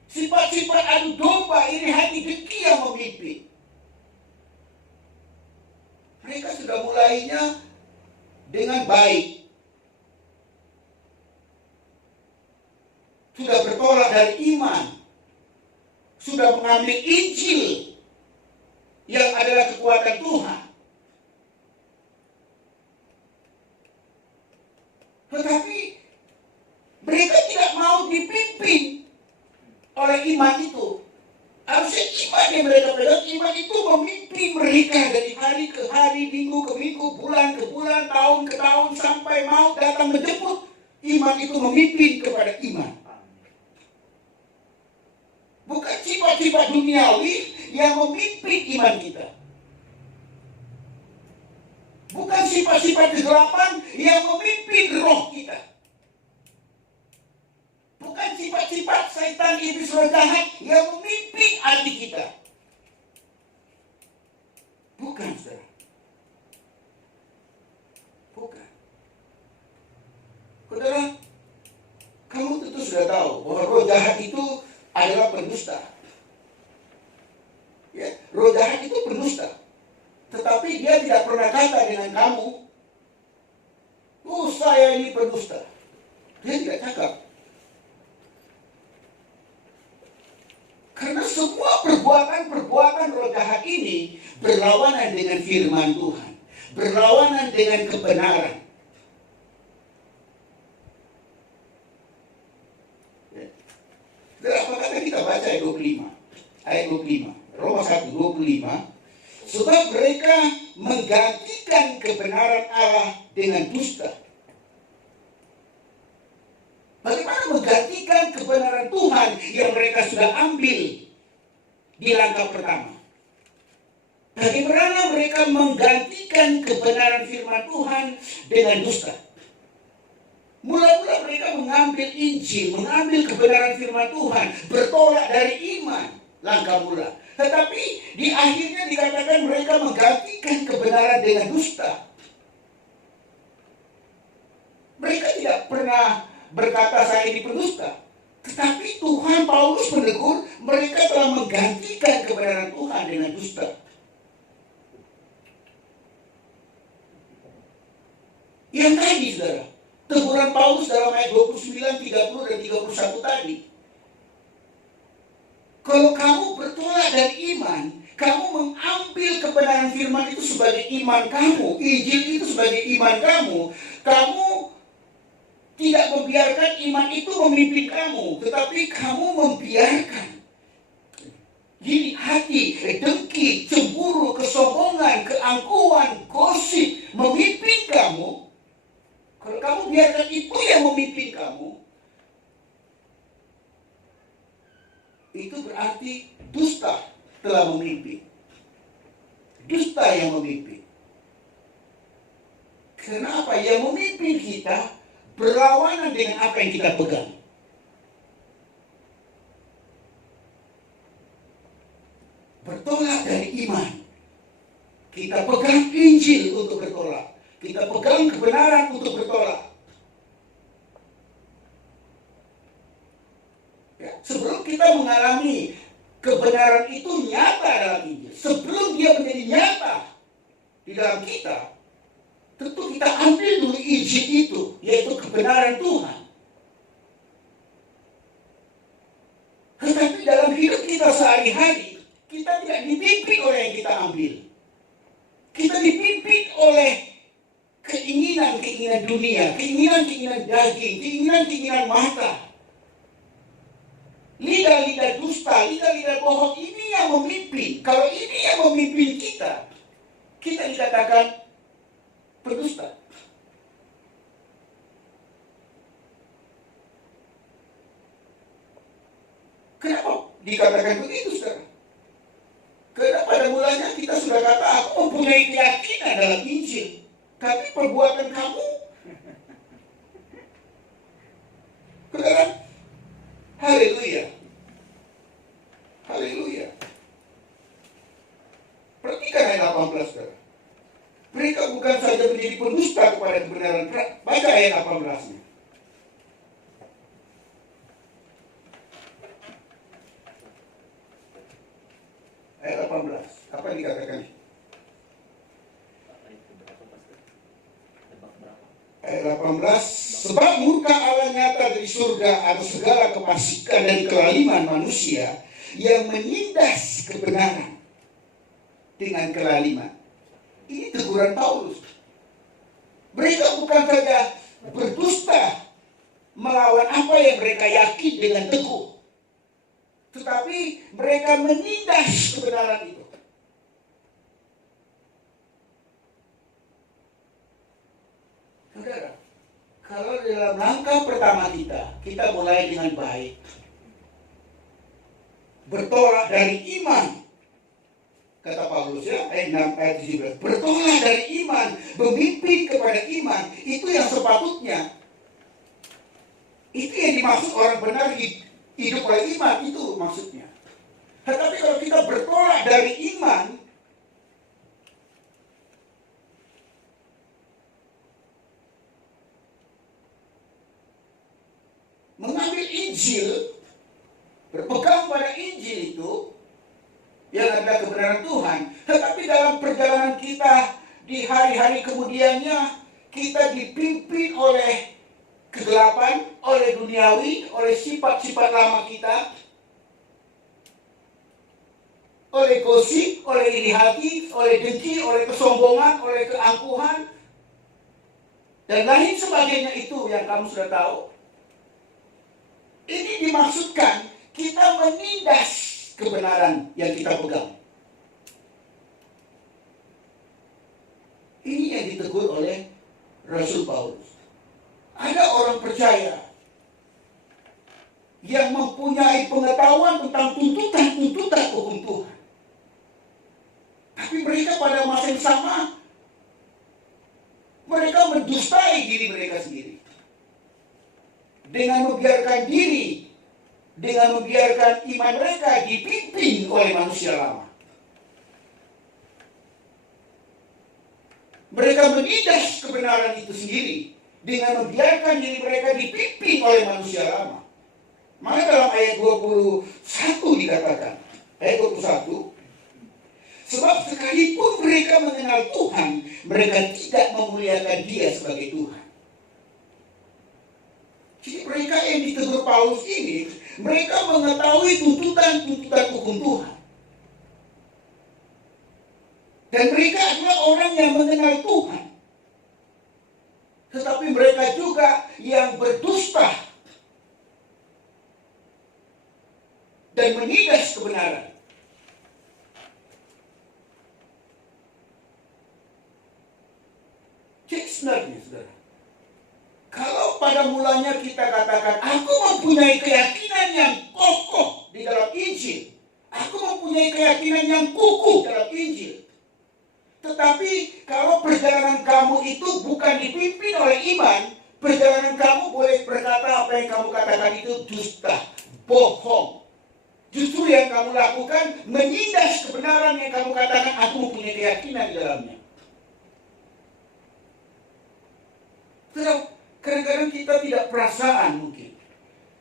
Sifat-sifat adu domba, iri hati, dengki yang memimpin. Mereka sudah mulainya dengan baik. Sudah bertolak dari iman. Sudah mengambil Injil yang adalah kekuatan Tuhan. Tetapi mereka tidak mau dipimpin oleh iman itu. Harusnya iman yang mereka pegang, iman itu memimpin mereka dari hari ke hari, minggu ke minggu, bulan ke bulan, tahun ke tahun, sampai mau datang menjemput. Iman itu memimpin kepada iman. Bukan sifat-sifat duniawi yang memimpin iman kita. Bukan sifat-sifat kegelapan yang memimpin roh kita. Bukan sifat-sifat setan, iblis, roh jahat yang memimpin hati kita. Bukan, saudara. Bukan. Saudara, kamu tentu sudah tahu bahwa roh jahat itu adalah pendusta. Ya, roh jahat itu pendusta. Tetapi dia tidak pernah kata dengan kamu, saya ini pendusta. Dia tidak cakap. Karena semua perbuatan roh jahat ini berlawanan dengan firman Tuhan. Berlawanan dengan kebenaran. Apa kata kita baca ayat 25? Ayat 25. Roma 1:25. Sebab mereka menggantikan kebenaran Allah dengan dusta. Bagaimana menggantikan kebenaran Tuhan yang mereka sudah ambil di langkah pertama? Bagaimana mereka menggantikan kebenaran firman Tuhan dengan dusta? Mula-mula mereka mengambil Injil, mengambil kebenaran firman Tuhan, bertolak dari iman, langkah mula. Tetapi di akhirnya dikatakan mereka menggantikan kebenaran dengan dusta. Mereka tidak pernah berkata saya ini pendusta. Tetapi Tuhan Paulus menegur mereka telah menggantikan kebenaran Tuhan dengan dusta. Yang tadi, saudara, teguran Paulus dalam ayat 29, 30, dan 31 tadi. Kalau kamu bertolak dari iman, kamu mengambil kebenaran firman itu sebagai iman kamu, Injil itu sebagai iman kamu, kamu tidak membiarkan iman itu memimpin kamu, tetapi kamu membiarkan iri hati, dengki, cemburu, kesombongan, keangkuhan, gosip memimpin kamu. Kalau kamu biarkan itu yang memimpin kamu, itu berarti dusta telah memimpin. Dusta yang memimpin. Kenapa? Yang memimpin kita berlawanan dengan apa yang kita pegang. Bertolak dari iman. Kita pegang Injil untuk bertolak. Kita pegang kebenaran untuk bertolak. Ya, sebelum kita mengalami kebenaran itu nyata dalam Injil, sebelum dia menjadi nyata di dalam kita, tentu kita ambil dulu Injil itu, yaitu kebenaran Tuhan. Tetapi dalam hidup kita sehari-hari, kita tidak dipimpin oleh yang kita ambil. Kita dipimpin oleh keinginan-keinginan dunia, keinginan-keinginan daging, keinginan-keinginan mata. Lidah-lidah dusta, lidah-lidah bohong, ini yang memimpin. Kalau ini yang memimpin kita, kita dikatakan pendusta. Kenapa dikatakan begitu, saudara? Karena pada mulanya kita sudah kata, aku mempunyai keyakinan dalam Injil, tapi perbuatan kamu, saudara, haleluya, haleluya. Perhatikan ayat 18, saudara. Mereka bukan saja menjadi pendusta kepada kebenaran. Baca ayat 18-nya. dikatakan? Ayat 18, sebab murka Allah nyata dari surga atas segala kefasikan dan kelaliman manusia yang menindas kebenaran dengan kelaliman. Ini teguran Paulus. Mereka bukan saja berdusta melawan apa yang mereka yakin dengan teguh, tetapi mereka menindas kebenaran itu. Saudara, kalau dalam langkah pertama kita mulai dengan baik, bertolak dari iman, kata Paulus ya, ayat 6 ayat 17, bertolak dari iman, memimpin kepada iman, itu yang sepatutnya. Itu yang dimaksud orang benar hidup oleh iman, itu maksudnya. Tetapi kalau kita bertolak dari iman, mengambil Injil, berpegang pada Injil itu, yang adalah kebenaran Tuhan. Tetapi dalam perjalanan kita di hari-hari kemudiannya, kita dipimpin oleh kegelapan, oleh duniawi, oleh sifat-sifat lama kita, oleh gosip, oleh iri hati, oleh dengki, oleh kesombongan, oleh keangkuhan, dan lain sebagainya itu yang kamu sudah tahu. Ini dimaksudkan kita menindas kebenaran yang kita pegang. Ini yang ditegur oleh Rasul Paulus. Ada orang percaya yang mempunyai pengetahuan tentang tuntutan-tuntutan hukum Tuhan. Tapi mereka pada masa yang sama, mereka mendustai diri mereka sendiri. Dengan membiarkan diri, dengan membiarkan iman mereka dipimpin oleh manusia lama. Mereka menindas kebenaran itu sendiri dengan membiarkan diri mereka dipimpin oleh manusia lama. Maka dalam ayat 21 dikatakan, ayat 21, sebab sekalipun mereka mengenal Tuhan, mereka tidak memuliakan Dia sebagai Tuhan. Jadi mereka yang ditegur Paulus ini, mereka mengetahui tuntutan-tuntutan hukum Tuhan. Dan mereka adalah orang yang mengenal Tuhan. Tetapi mereka juga yang berdusta dan menindas kebenaran. Jadi sebenarnya, saudara, kalau pada mulanya kita katakan, aku mempunyai keyakinan yang kokoh di dalam Injil, aku mempunyai keyakinan yang kukuh dalam Injil. Tetapi kalau perjalanan kamu itu bukan dipimpin oleh iman, perjalanan kamu boleh berkata apa yang kamu katakan itu dusta, bohong. Justru yang kamu lakukan menindas kebenaran yang kamu katakan aku mempunyai keyakinan di dalamnya. Kadang-kadang kita tidak perasaan mungkin.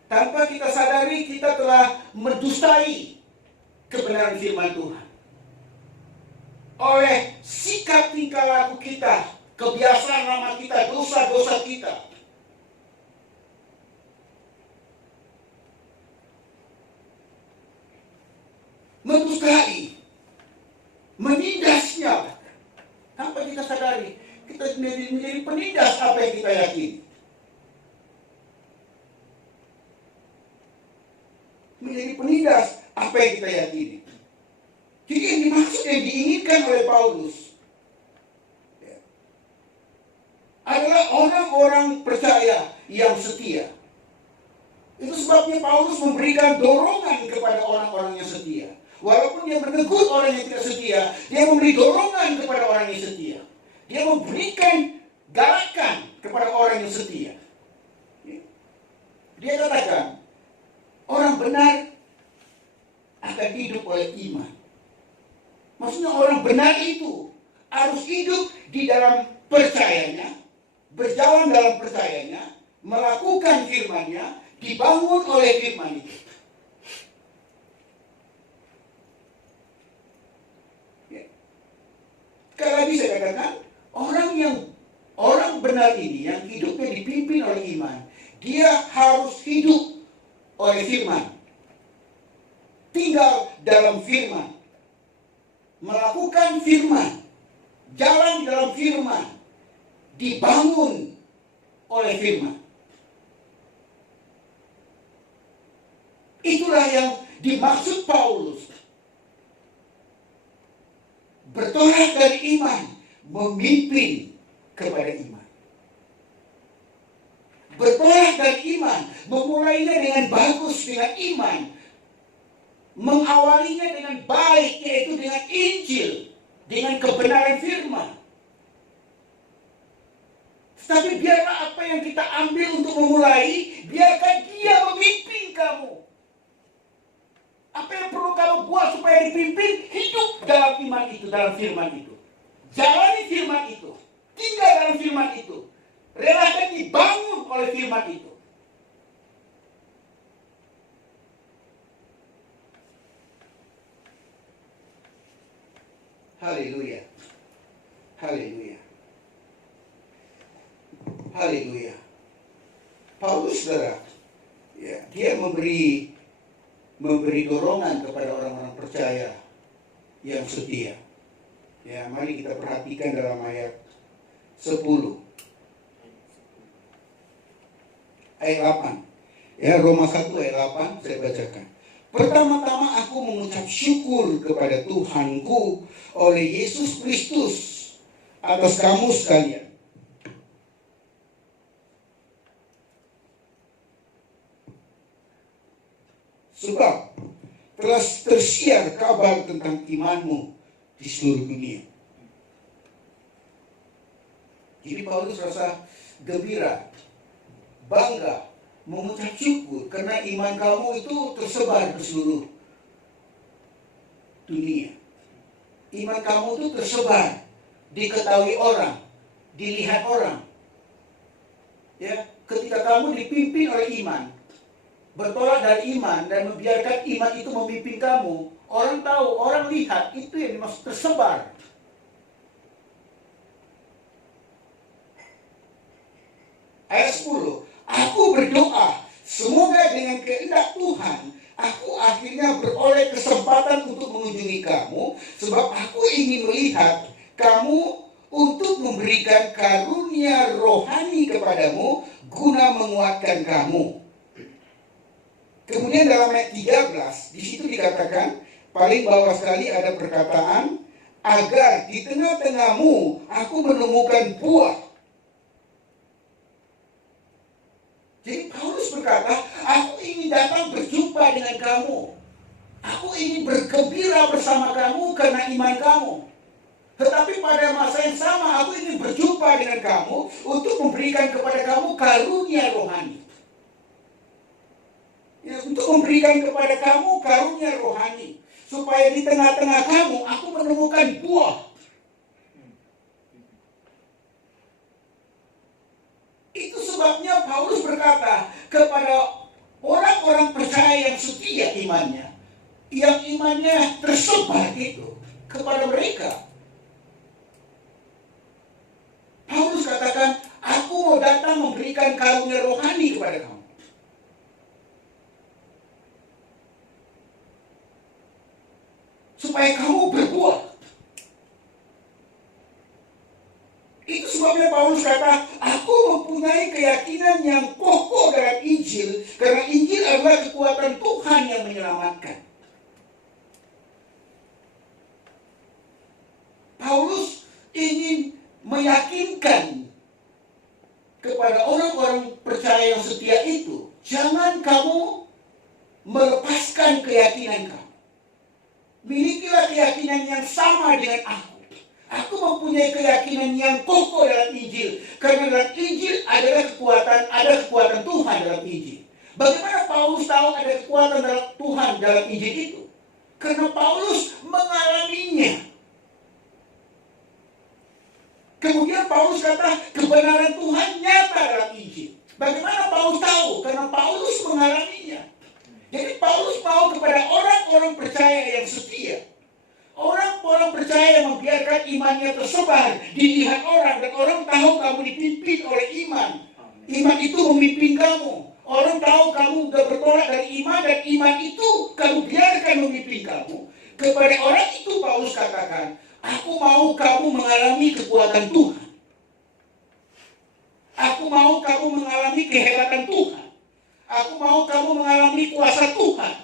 Tanpa kita sadari kita telah mendustai kebenaran firman Tuhan. Oleh sikap tingkah laku kita, kebiasaan lama kita, dosa-dosa kita. Mendustai, menindasnya. Tanpa kita sadari, kita menjadi penindas apa yang kita yakini. Menjadi penindas apa yang kita yakini. Jadi yang dimaksud, yang diinginkan oleh Paulus adalah orang-orang percaya yang setia. Itu sebabnya Paulus memberikan dorongan kepada orang-orang yang setia. Walaupun dia menegur orang yang tidak setia, dia memberi dorongan kepada orang yang setia. Dia memberikan galakan kepada orang yang setia. Dia katakan, orang benar akan hidup oleh iman. Maksudnya orang benar itu harus hidup di dalam percayanya, berjalan dalam percayanya, melakukan firman-Nya, dibangun oleh firman itu. ini yang hidupnya dipimpin oleh iman, dia harus hidup oleh firman. Tinggal dalam firman. Melakukan firman. Jalan di dalam firman. Dibangun oleh firman. Itulah yang dimaksud Paulus. Bertolak dari iman, memimpin kepada iman. Bertolak dari iman, memulainya dengan bagus, dengan iman. Mengawalinya dengan baik, yaitu dengan Injil, dengan kebenaran firman. Tapi biarlah apa yang kita ambil untuk memulai, biarkan dia memimpin kamu. Apa yang perlu kamu buat supaya dipimpin? Hidup dalam iman itu, dalam firman itu. Jalani firman itu. Tinggal dalam firman itu. Relakan dibangun oleh firman itu. Haleluya. Haleluya. Haleluya. Paulus, saudara, ya, dia memberi dorongan kepada orang-orang percaya yang setia. Ya, mari kita perhatikan dalam ayat 10. Ayat 8. Ya, Roma 1 ayat 8 saya bacakan. Pertama-tama aku mengucap syukur kepada Tuhanku oleh Yesus Kristus atas kamu sekalian. Sebab telah tersiar kabar tentang imanmu di seluruh dunia. Jadi Paulus rasa gembira, bangga, mengucap syukur karena iman kamu itu tersebar ke seluruh dunia. Iman kamu itu tersebar, diketahui orang, dilihat orang. Ya, ketika kamu dipimpin oleh iman, bertolak dari iman dan membiarkan iman itu memimpin kamu, orang tahu, orang lihat, itu yang dimaksud tersebar. Ayat 10, aku berdoa, semoga dengan kehendak Tuhan, aku akhirnya beroleh kesempatan untuk mengunjungi kamu, sebab aku ingin melihat kamu untuk memberikan karunia rohani kepadamu, guna menguatkan kamu. Kemudian dalam ayat 13, di situ dikatakan, paling bawah sekali ada perkataan, agar di tengah-tengahmu aku menemukan buah. Jadi Paulus berkata, aku ingin datang berjumpa dengan kamu. Aku ingin bergembira bersama kamu karena iman kamu. Tetapi pada masa yang sama, aku ingin berjumpa dengan kamu untuk memberikan kepada kamu karunia rohani. Ya, untuk memberikan kepada kamu karunia rohani, supaya di tengah-tengah kamu aku menemukan buah. Itu sebabnya Paulus berkata kepada orang-orang percaya yang setia imannya, yang imannya tersebar itu kepada mereka. Paulus katakan, aku mau datang memberikan karunia rohani kepada kamu. Supaya kamu berbuah. Itu sebabnya Paulus kata, aku mempunyai keyakinan yang kokoh dalam Injil, karena Injil adalah kekuatan Tuhan yang menyelamatkan. Paulus ingin meyakinkan kepada orang-orang percaya yang setia itu, jangan kamu melepaskan keyakinan kamu. Milikilah keyakinan yang sama dengan aku. Aku mempunyai keyakinan yang kokoh dalam Injil. Karena dalam Injil ada kekuatan Tuhan dalam Injil. Bagaimana Paulus tahu ada kekuatan dalam Tuhan dalam Injil itu? Karena Paulus mengalaminya. Kemudian Paulus kata kebenaran Tuhan nyata dalam Injil. Bagaimana Paulus tahu? Karena Paulus mengalaminya. Jadi Paulus mau kepada orang-orang percaya yang setia Orang-orang percaya yang membiarkan imannya tersebar, dilihat orang, dan orang tahu kamu dipimpin oleh iman. Iman itu memimpin kamu. Orang tahu kamu sudah bertolak dari iman, dan iman itu kamu biarkan memimpin kamu. Kepada orang itu Paulus katakan, aku mau kamu mengalami kekuatan Tuhan. Aku mau kamu mengalami kehebatan Tuhan. Aku mau kamu mengalami kuasa Tuhan,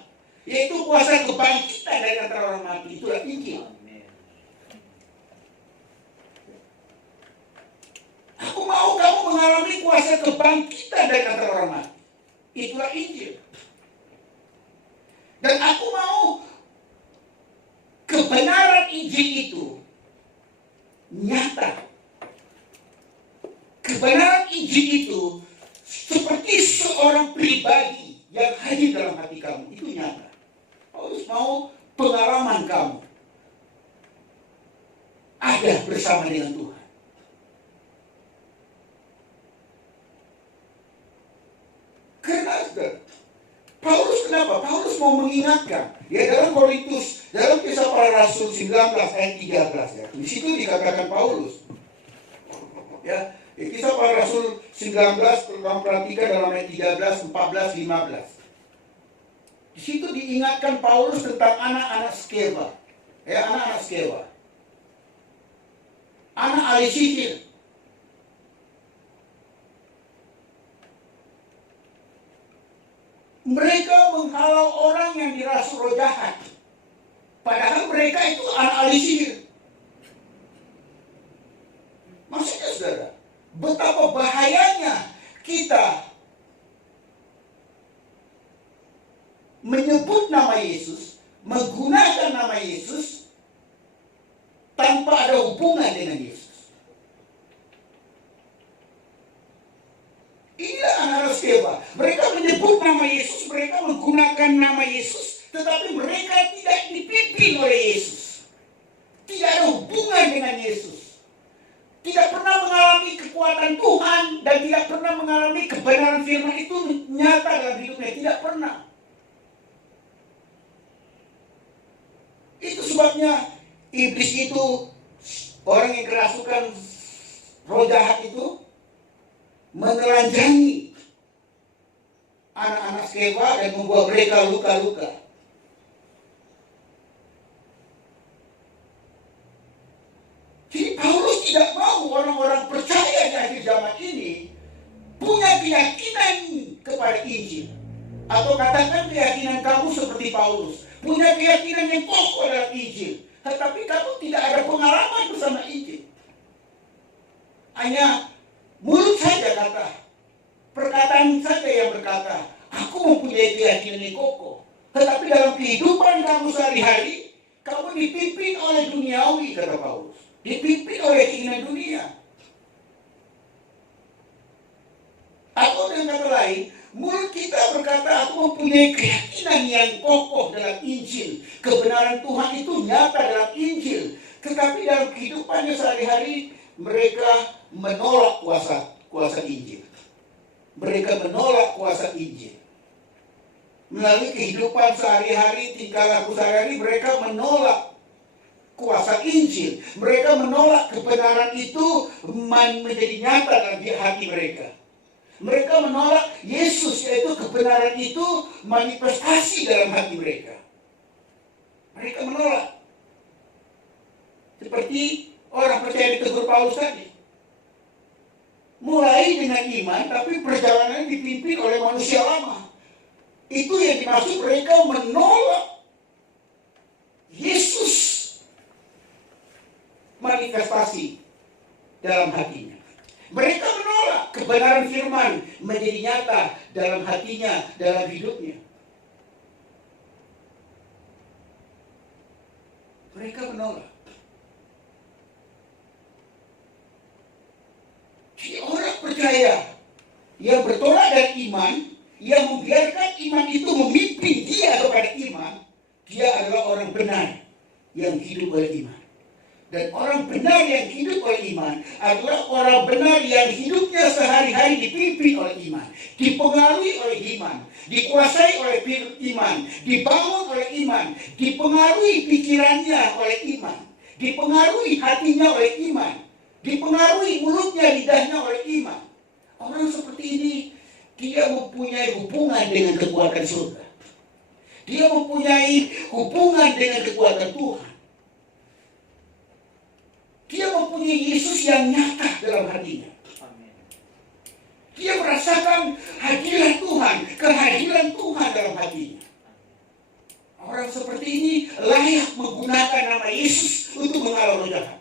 yaitu kuasa kebangkitan dari antara orang mati. Itulah Injil. Aku mau kamu mengalami kuasa kebangkitan dari antara orang mati. Itulah Injil. Dan aku mau kebenaran Injil itu nyata. Kebenaran Injil itu seperti seorang pribadi yang hadir dalam hati kamu. Itu nyata. Paulus mau pengalaman kamu ada bersama dengan Tuhan. Karena Paulus kenapa? Paulus mau mengingatkan. Ya dalam Korintus, dalam Kisah Para Rasul 19 ayat 13 ya. Di situ dikatakan Paulus. Ya, Kisah Para Rasul 19, kamu perhatikan dalam ayat 13, 14, 15. Di situ diingatkan Paulus tentang anak-anak Skeva. Ya, anak-anak Skeva. Anak ahli sihir. Mereka menghalau orang yang dirasuki roh jahat. Padahal mereka itu anak ahli sihir. Maksudnya saudara, betapa bahayanya kita menyebut nama Yesus, menggunakan nama Yesus tanpa ada hubungan dengan Yesus. Inilah anak-anak Skeva. Mereka menyebut nama Yesus, mereka menggunakan nama Yesus, tetapi mereka tidak dipimpin oleh Yesus. Tidak ada hubungan dengan Yesus. Tidak pernah mengalami kekuatan Tuhan dan tidak pernah mengalami kebenaran firman itu nyata dalam hidupnya. Tidak pernah. Itu sebabnya iblis itu, orang yang kerasukan roh jahat itu, menelanjangi anak-anak Skeva dan membuat mereka luka-luka. Jadi Paulus tidak mau orang-orang percaya di akhir zaman ini punya keyakinan kepada Injil. Atau katakan keyakinan kamu seperti Paulus, punya keyakinan yang kokoh dalam Injil, tetapi kamu tidak ada pengalaman bersama Injil. Hanya mulut saja kata, perkataan saja yang berkata, aku mempunyai keyakinan yang kokoh. Tetapi dalam kehidupan kamu sehari-hari, kamu dipimpin oleh duniawi, kata Paulus. Dipimpin oleh keinginan dunia. Atau dengan kata lain, mulut kita berkata, aku mempunyai keyakinan yang kokoh dalam Injil. Kebenaran Tuhan itu nyata dalam Injil. Tetapi dalam kehidupannya sehari-hari, mereka menolak kuasa Injil. Mereka menolak kuasa Injil. Melalui kehidupan sehari-hari, tingkah laku sehari-hari, mereka menolak kuasa Injil. Mereka menolak kebenaran itu menjadi nyata dalam hati mereka. Mereka menolak Yesus, yaitu kebenaran itu manifestasi dalam hati mereka. Mereka menolak. Seperti orang percaya ditegur Paulus tadi. Mulai dengan iman, tapi perjalanan dipimpin oleh manusia lama. Itu yang dimaksud mereka menolak Yesus manifestasi dalam hatinya. Mereka menolak kebenaran firman menjadi nyata dalam hatinya, dalam hidupnya. Mereka menolak. Jadi orang percaya yang bertolak dari iman, yang membiarkan iman itu memimpin dia kepada iman, dia adalah orang benar yang hidup oleh iman. Dan orang benar yang hidup oleh iman adalah orang benar yang hidupnya sehari-hari dipimpin oleh iman, dipengaruhi oleh iman, dikuasai oleh iman, dibangun oleh iman, dipengaruhi pikirannya oleh iman, dipengaruhi hatinya oleh iman, dipengaruhi mulutnya, lidahnya oleh iman. Orang seperti ini, dia mempunyai hubungan dengan kekuatan surga. Dia mempunyai hubungan dengan kekuatan Tuhan. Dia mempunyai Yesus yang nyata dalam hatinya. Dia merasakan hadirat Tuhan, kehadiran Tuhan dalam hatinya. Orang seperti ini layak menggunakan nama Yesus untuk menghalau roh jahat.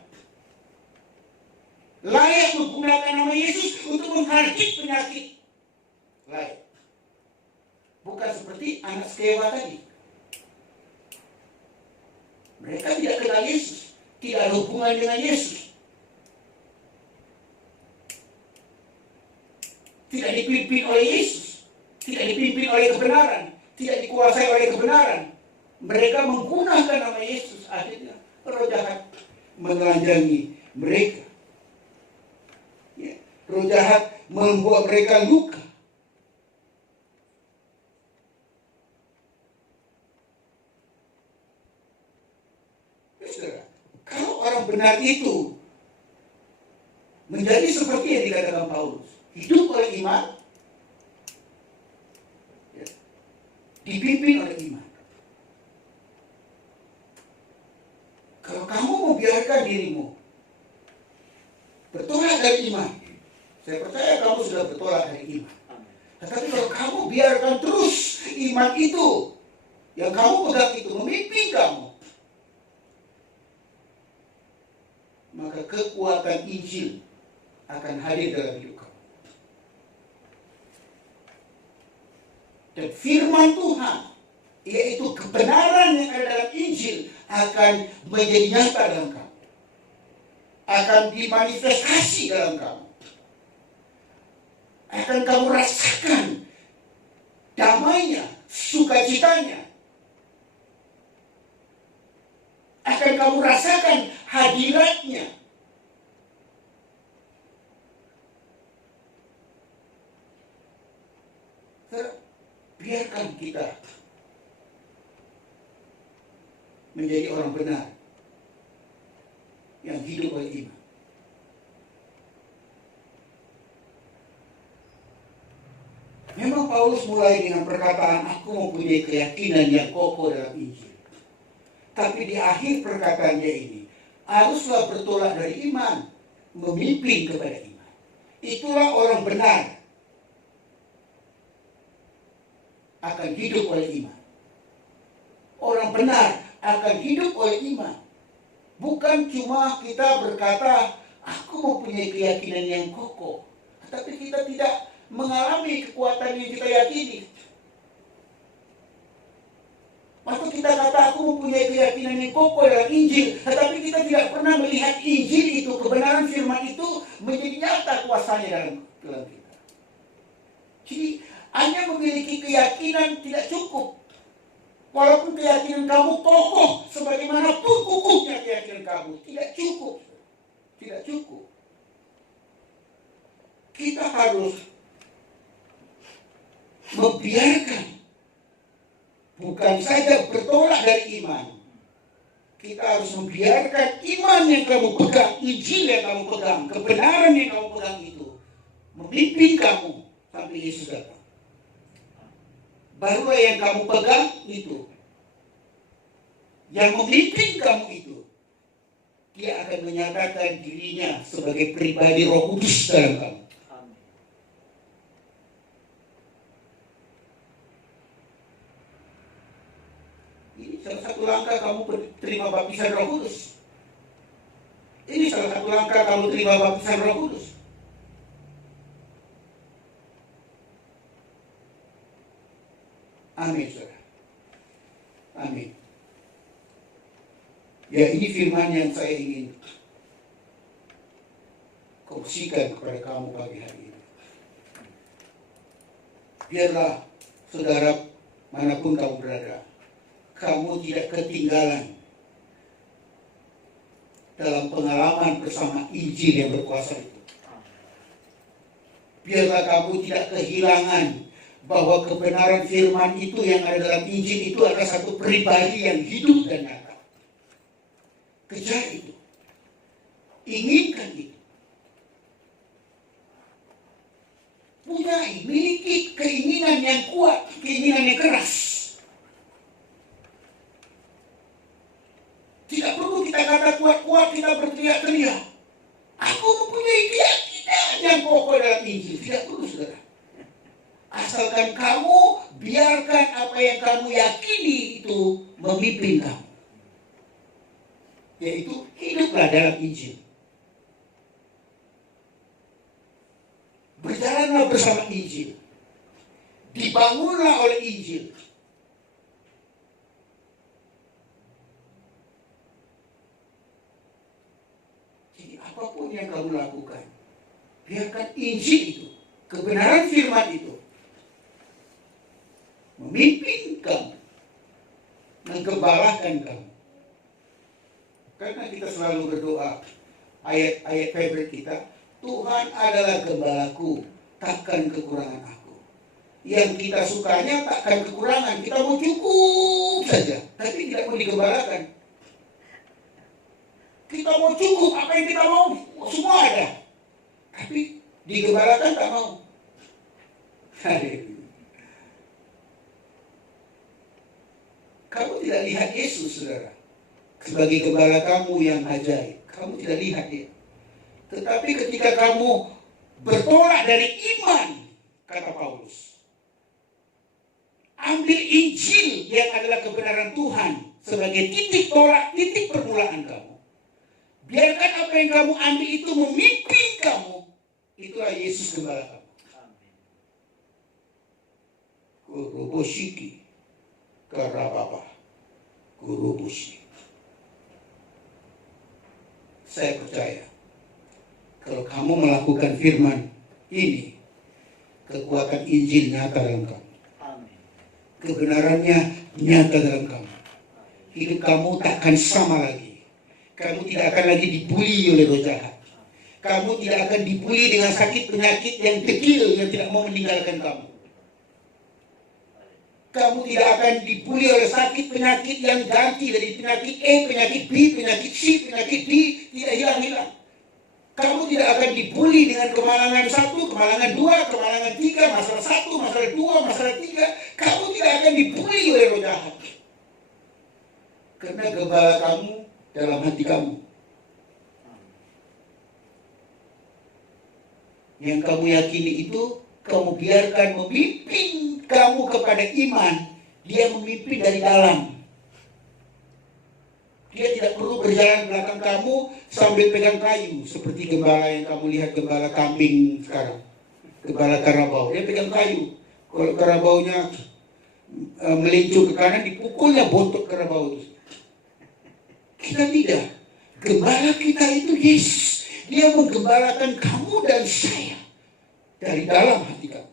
Layak menggunakan nama Yesus untuk menghardik penyakit. Layak. Bukan seperti anak Skewa tadi. Mereka tidak kenal Yesus. Tidak ada hubungan dengan Yesus. Tidak dipimpin oleh Yesus. Tidak dipimpin oleh kebenaran. Tidak dikuasai oleh kebenaran. Mereka menggunakan nama Yesus. Akhirnya roh jahat menelanjangi mereka. Ya, roh jahat membuat mereka luka. Kalau orang benar itu menjadi seperti yang dikatakan Paulus, hidup oleh iman, ya, dipimpin oleh iman. Kalau kamu membiarkan dirimu bertolak dari iman, saya percaya kamu sudah bertolak dari iman. Tetapi kalau kamu biarkan terus iman itu, yang kamu pegang itu memimpin kamu, maka kekuatan Injil akan hadir dalam hidup kamu. Dan firman Tuhan, yaitu kebenaran yang ada dalam Injil, akan menjadi nyata dalam kamu. Akan dimanifestasi dalam kamu. Akan kamu rasakan damainya, sukacitanya. Akan kamu rasakan hadiratnya. Biarkan kita menjadi orang benar yang hidup oleh iman. Memang Paulus mulai dengan perkataan, aku mempunyai keyakinan yang kokoh dalam Injil. Tapi di akhir perkataannya ini, haruslah bertolak dari iman, memimpin kepada iman. Itulah orang benar akan hidup oleh iman. Orang benar akan hidup oleh iman. Bukan cuma kita berkata, aku mempunyai keyakinan yang kokoh, tapi kita tidak mengalami kekuatan yang kita yakini. Waktu kita kata aku mempunyai keyakinan yang kokoh dalam Injil, tetapi kita tidak pernah melihat Injil itu, kebenaran firman itu menjadi nyata kuasanya dalam kita. Jadi hanya memiliki keyakinan tidak cukup. Walaupun keyakinan kamu kokoh, sebagaimanapun kukuhnya keyakinan kamu, tidak cukup. Tidak cukup. Kita harus membiarkan, bukan saja bertolak dari iman. Kita harus membiarkan iman yang kamu pegang, Injil yang kamu pegang, kebenaran yang kamu pegang itu memimpin kamu sampai Yesus datang. Barulah yang kamu pegang itu, yang memimpin kamu itu, dia akan menyatakan dirinya sebagai pribadi Roh Kudus dalam kamu. Ini salah satu langkah kamu terima baptisan Roh Kudus. Ini salah satu langkah kamu terima baptisan Roh Kudus. Amin, saudara. Amin. Ya, ini firman yang saya ingin kongsikan kepada kamu pagi hari ini. Biarlah, saudara, manapun kamu berada, kamu tidak ketinggalan dalam pengalaman bersama Injil yang berkuasa itu. Biarlah kamu tidak kehilangan bahwa kebenaran firman itu yang ada dalam Injil itu adalah satu pribadi yang hidup dan nyata. Kejar itu. Inginkan itu. Punyai, miliki keinginan yang kuat, keinginan yang keras. Tidak perlu kita kata kuat-kuat, kita berteriak-teriak. Aku mempunyai keyakinan yang kokoh dalam Injil. Tidak perlu, saudara. Asalkan kamu biarkan apa yang kamu yakini itu memimpin kamu. Yaitu hiduplah dalam Injil. Berjalanlah bersama Injil. Dibangunlah oleh Injil. Jadi apapun yang kamu lakukan, biarkan Injil itu, kebenaran firman itu, memimpin kamu, menggembalakan kamu. Karena kita selalu berdoa, ayat-ayat favorit kita, Tuhan adalah gembalaku, takkan kekurangan aku. Yang kita sukanya takkan kekurangan, kita mau cukup saja, tapi tidak mau digembalakan. Kita mau cukup, apa yang kita mau, semua ada. Tapi digembalakan tak mau. Kamu tidak lihat Yesus, saudara, sebagai gembala kamu yang ajaib. Kamu tidak lihat dia. Tetapi ketika kamu bertolak dari iman, kata Paulus, ambil Injil yang adalah kebenaran Tuhan sebagai titik tolak, titik permulaan kamu. Biarkan apa yang kamu ambil itu memimpin kamu. Itulah Yesus gembala kamu. Kurubushiki karababa kurubushi. Saya percaya kalau kamu melakukan firman ini, kekuatan Injil nyata dalam kamu. Kebenarannya nyata dalam kamu. Hidup kamu takkan sama lagi. Kamu tidak akan lagi dibuli oleh roh jahat. Kamu tidak akan dibuli dengan sakit penyakit yang kecil yang tidak mau meninggalkan kamu. Kamu tidak akan dibuli oleh sakit penyakit yang ganti dari penyakit E, penyakit B, penyakit C, penyakit D, tidak hilang-hilang. Kamu tidak akan dibuli dengan kemalangan 1, kemalangan 2, kemalangan 3, masalah 1, masalah 2, masalah 3. Kamu tidak akan dibuli oleh roh jahat. Karena gembala kamu dalam hati kamu. Yang kamu yakini itu, kamu biarkan memimpin kamu kepada iman. Dia memimpin dari dalam. Dia tidak perlu berjalan belakang kamu sambil pegang kayu. Seperti gembala yang kamu lihat, gembala kambing sekarang. Gembala karabau. Dia pegang kayu. Kalau karabaunya melincung ke kanan, dipukulnya bontot karabau itu. Kita tidak. Gembala kita itu Yesus. Dia menggembalakan kamu dan saya dari dalam hati kamu.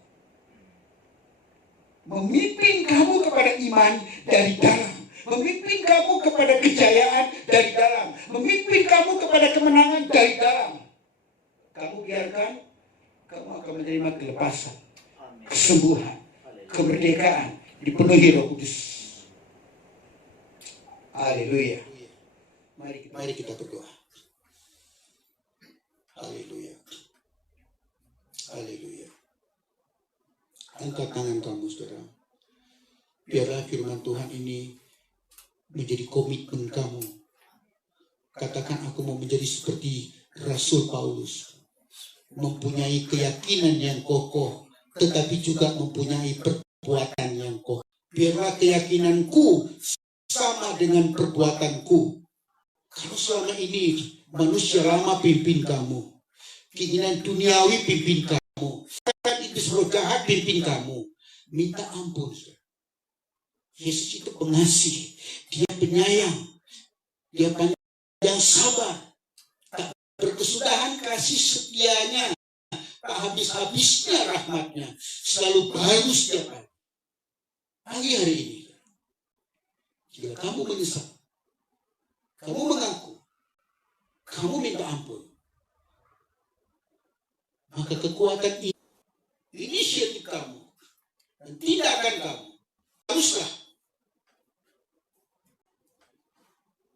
Memimpin kamu kepada iman dari dalam. Memimpin kamu kepada kejayaan dari dalam. Memimpin kamu kepada kemenangan dari dalam. Kamu biarkan, kamu akan menerima kelepasan, kesembuhan, kemerdekaan, dipenuhi Roh Kudus. Haleluya. Mari kita berdoa. Haleluya. Haleluya. Angkat tangan kamu, saudara. Biarlah firman Tuhan ini menjadi komitmen kamu. Katakan, aku mau menjadi seperti Rasul Paulus. Mempunyai keyakinan yang kokoh, tetapi juga mempunyai perbuatan yang kokoh. Biarlah keyakinanku sama dengan perbuatanku. Kalau selama ini manusia lama pimpin kamu, keinginan duniawi pimpin kamu, kan itu roh jahat pimpin kamu, minta ampun. Yesus itu pengasih, dia penyayang, dia panjang sabar, tak berkesudahan kasih setianya, tak habis-habisnya rahmatnya, selalu baru setiap hari. Pagi hari ini, jika kamu menyesal, kamu mengaku, kamu minta ampun, maka kekuatan ini, inisiatif kamu, dan tindakan kamu haruslah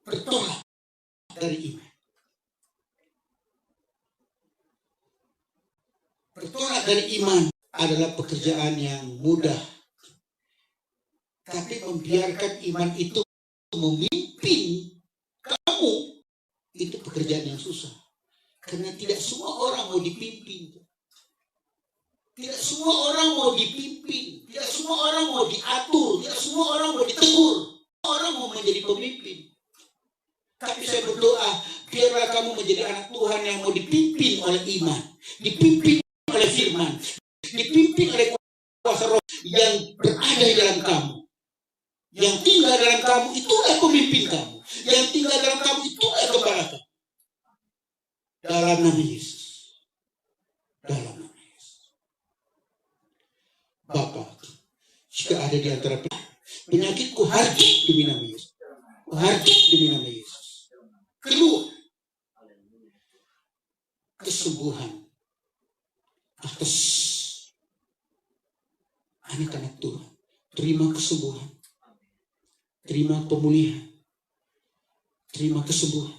bertolak dari iman. Bertolak dari iman adalah pekerjaan yang mudah, tapi membiarkan iman itu memimpin kamu itu pekerjaan yang susah. Karena tidak semua orang mau dipimpin. Tidak semua orang mau dipimpin. Tidak semua orang mau diatur. Tidak semua orang mau ditegur. Orang mau menjadi pemimpin. Tapi saya berdoa, biarlah kamu menjadi anak Tuhan yang mau dipimpin oleh iman. Dipimpin oleh firman. Dipimpin oleh kuasa roh yang berada di dalam kamu. Yang tinggal dalam kamu itulah pemimpin kamu. Yang tinggal dalam kamu itulah gembala kamu. Dalam nama Yesus. Dalam nama Yesus. Bapa, jika ada di antara penyakitku hardik demi nama Yesus. Hardik demi nama Yesus. Keluar. Kesembuhan atas anak-anak Tuhan. Terima kesembuhan. Terima pemulihan. Terima kesembuhan.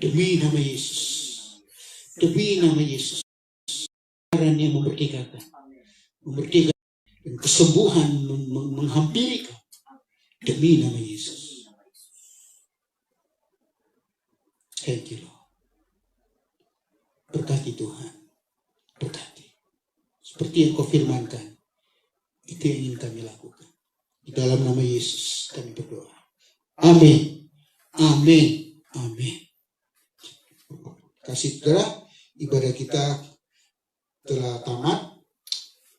Demi nama Yesus. Demi nama Yesus. Kebenaran yang memerdekakan. Memerdekakan. Dan kesembuhan menghampiri kamu. Demi nama Yesus. Thank you, Lord. Berkati Tuhan. Berkati. Seperti yang kau firmankan. Itu yang ingin kami lakukan. Di dalam nama Yesus kami berdoa. Amin. Amin. Amin. Kasih saudara, ibadah kita telah tamat.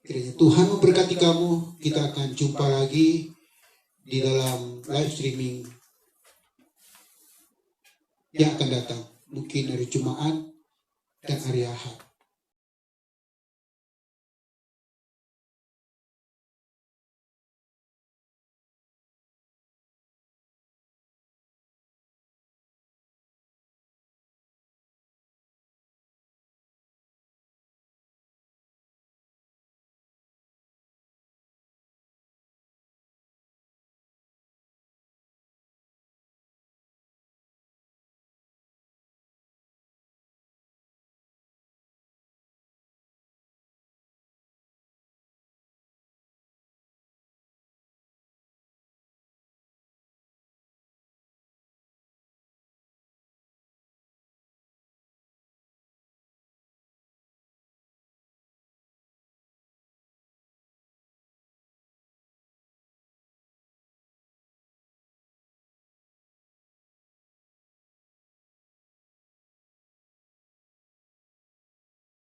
Kiranya Tuhan memberkati kamu. Kita akan jumpa lagi di dalam live streaming yang akan datang. Mungkin hari Jumat dan hari Ahad.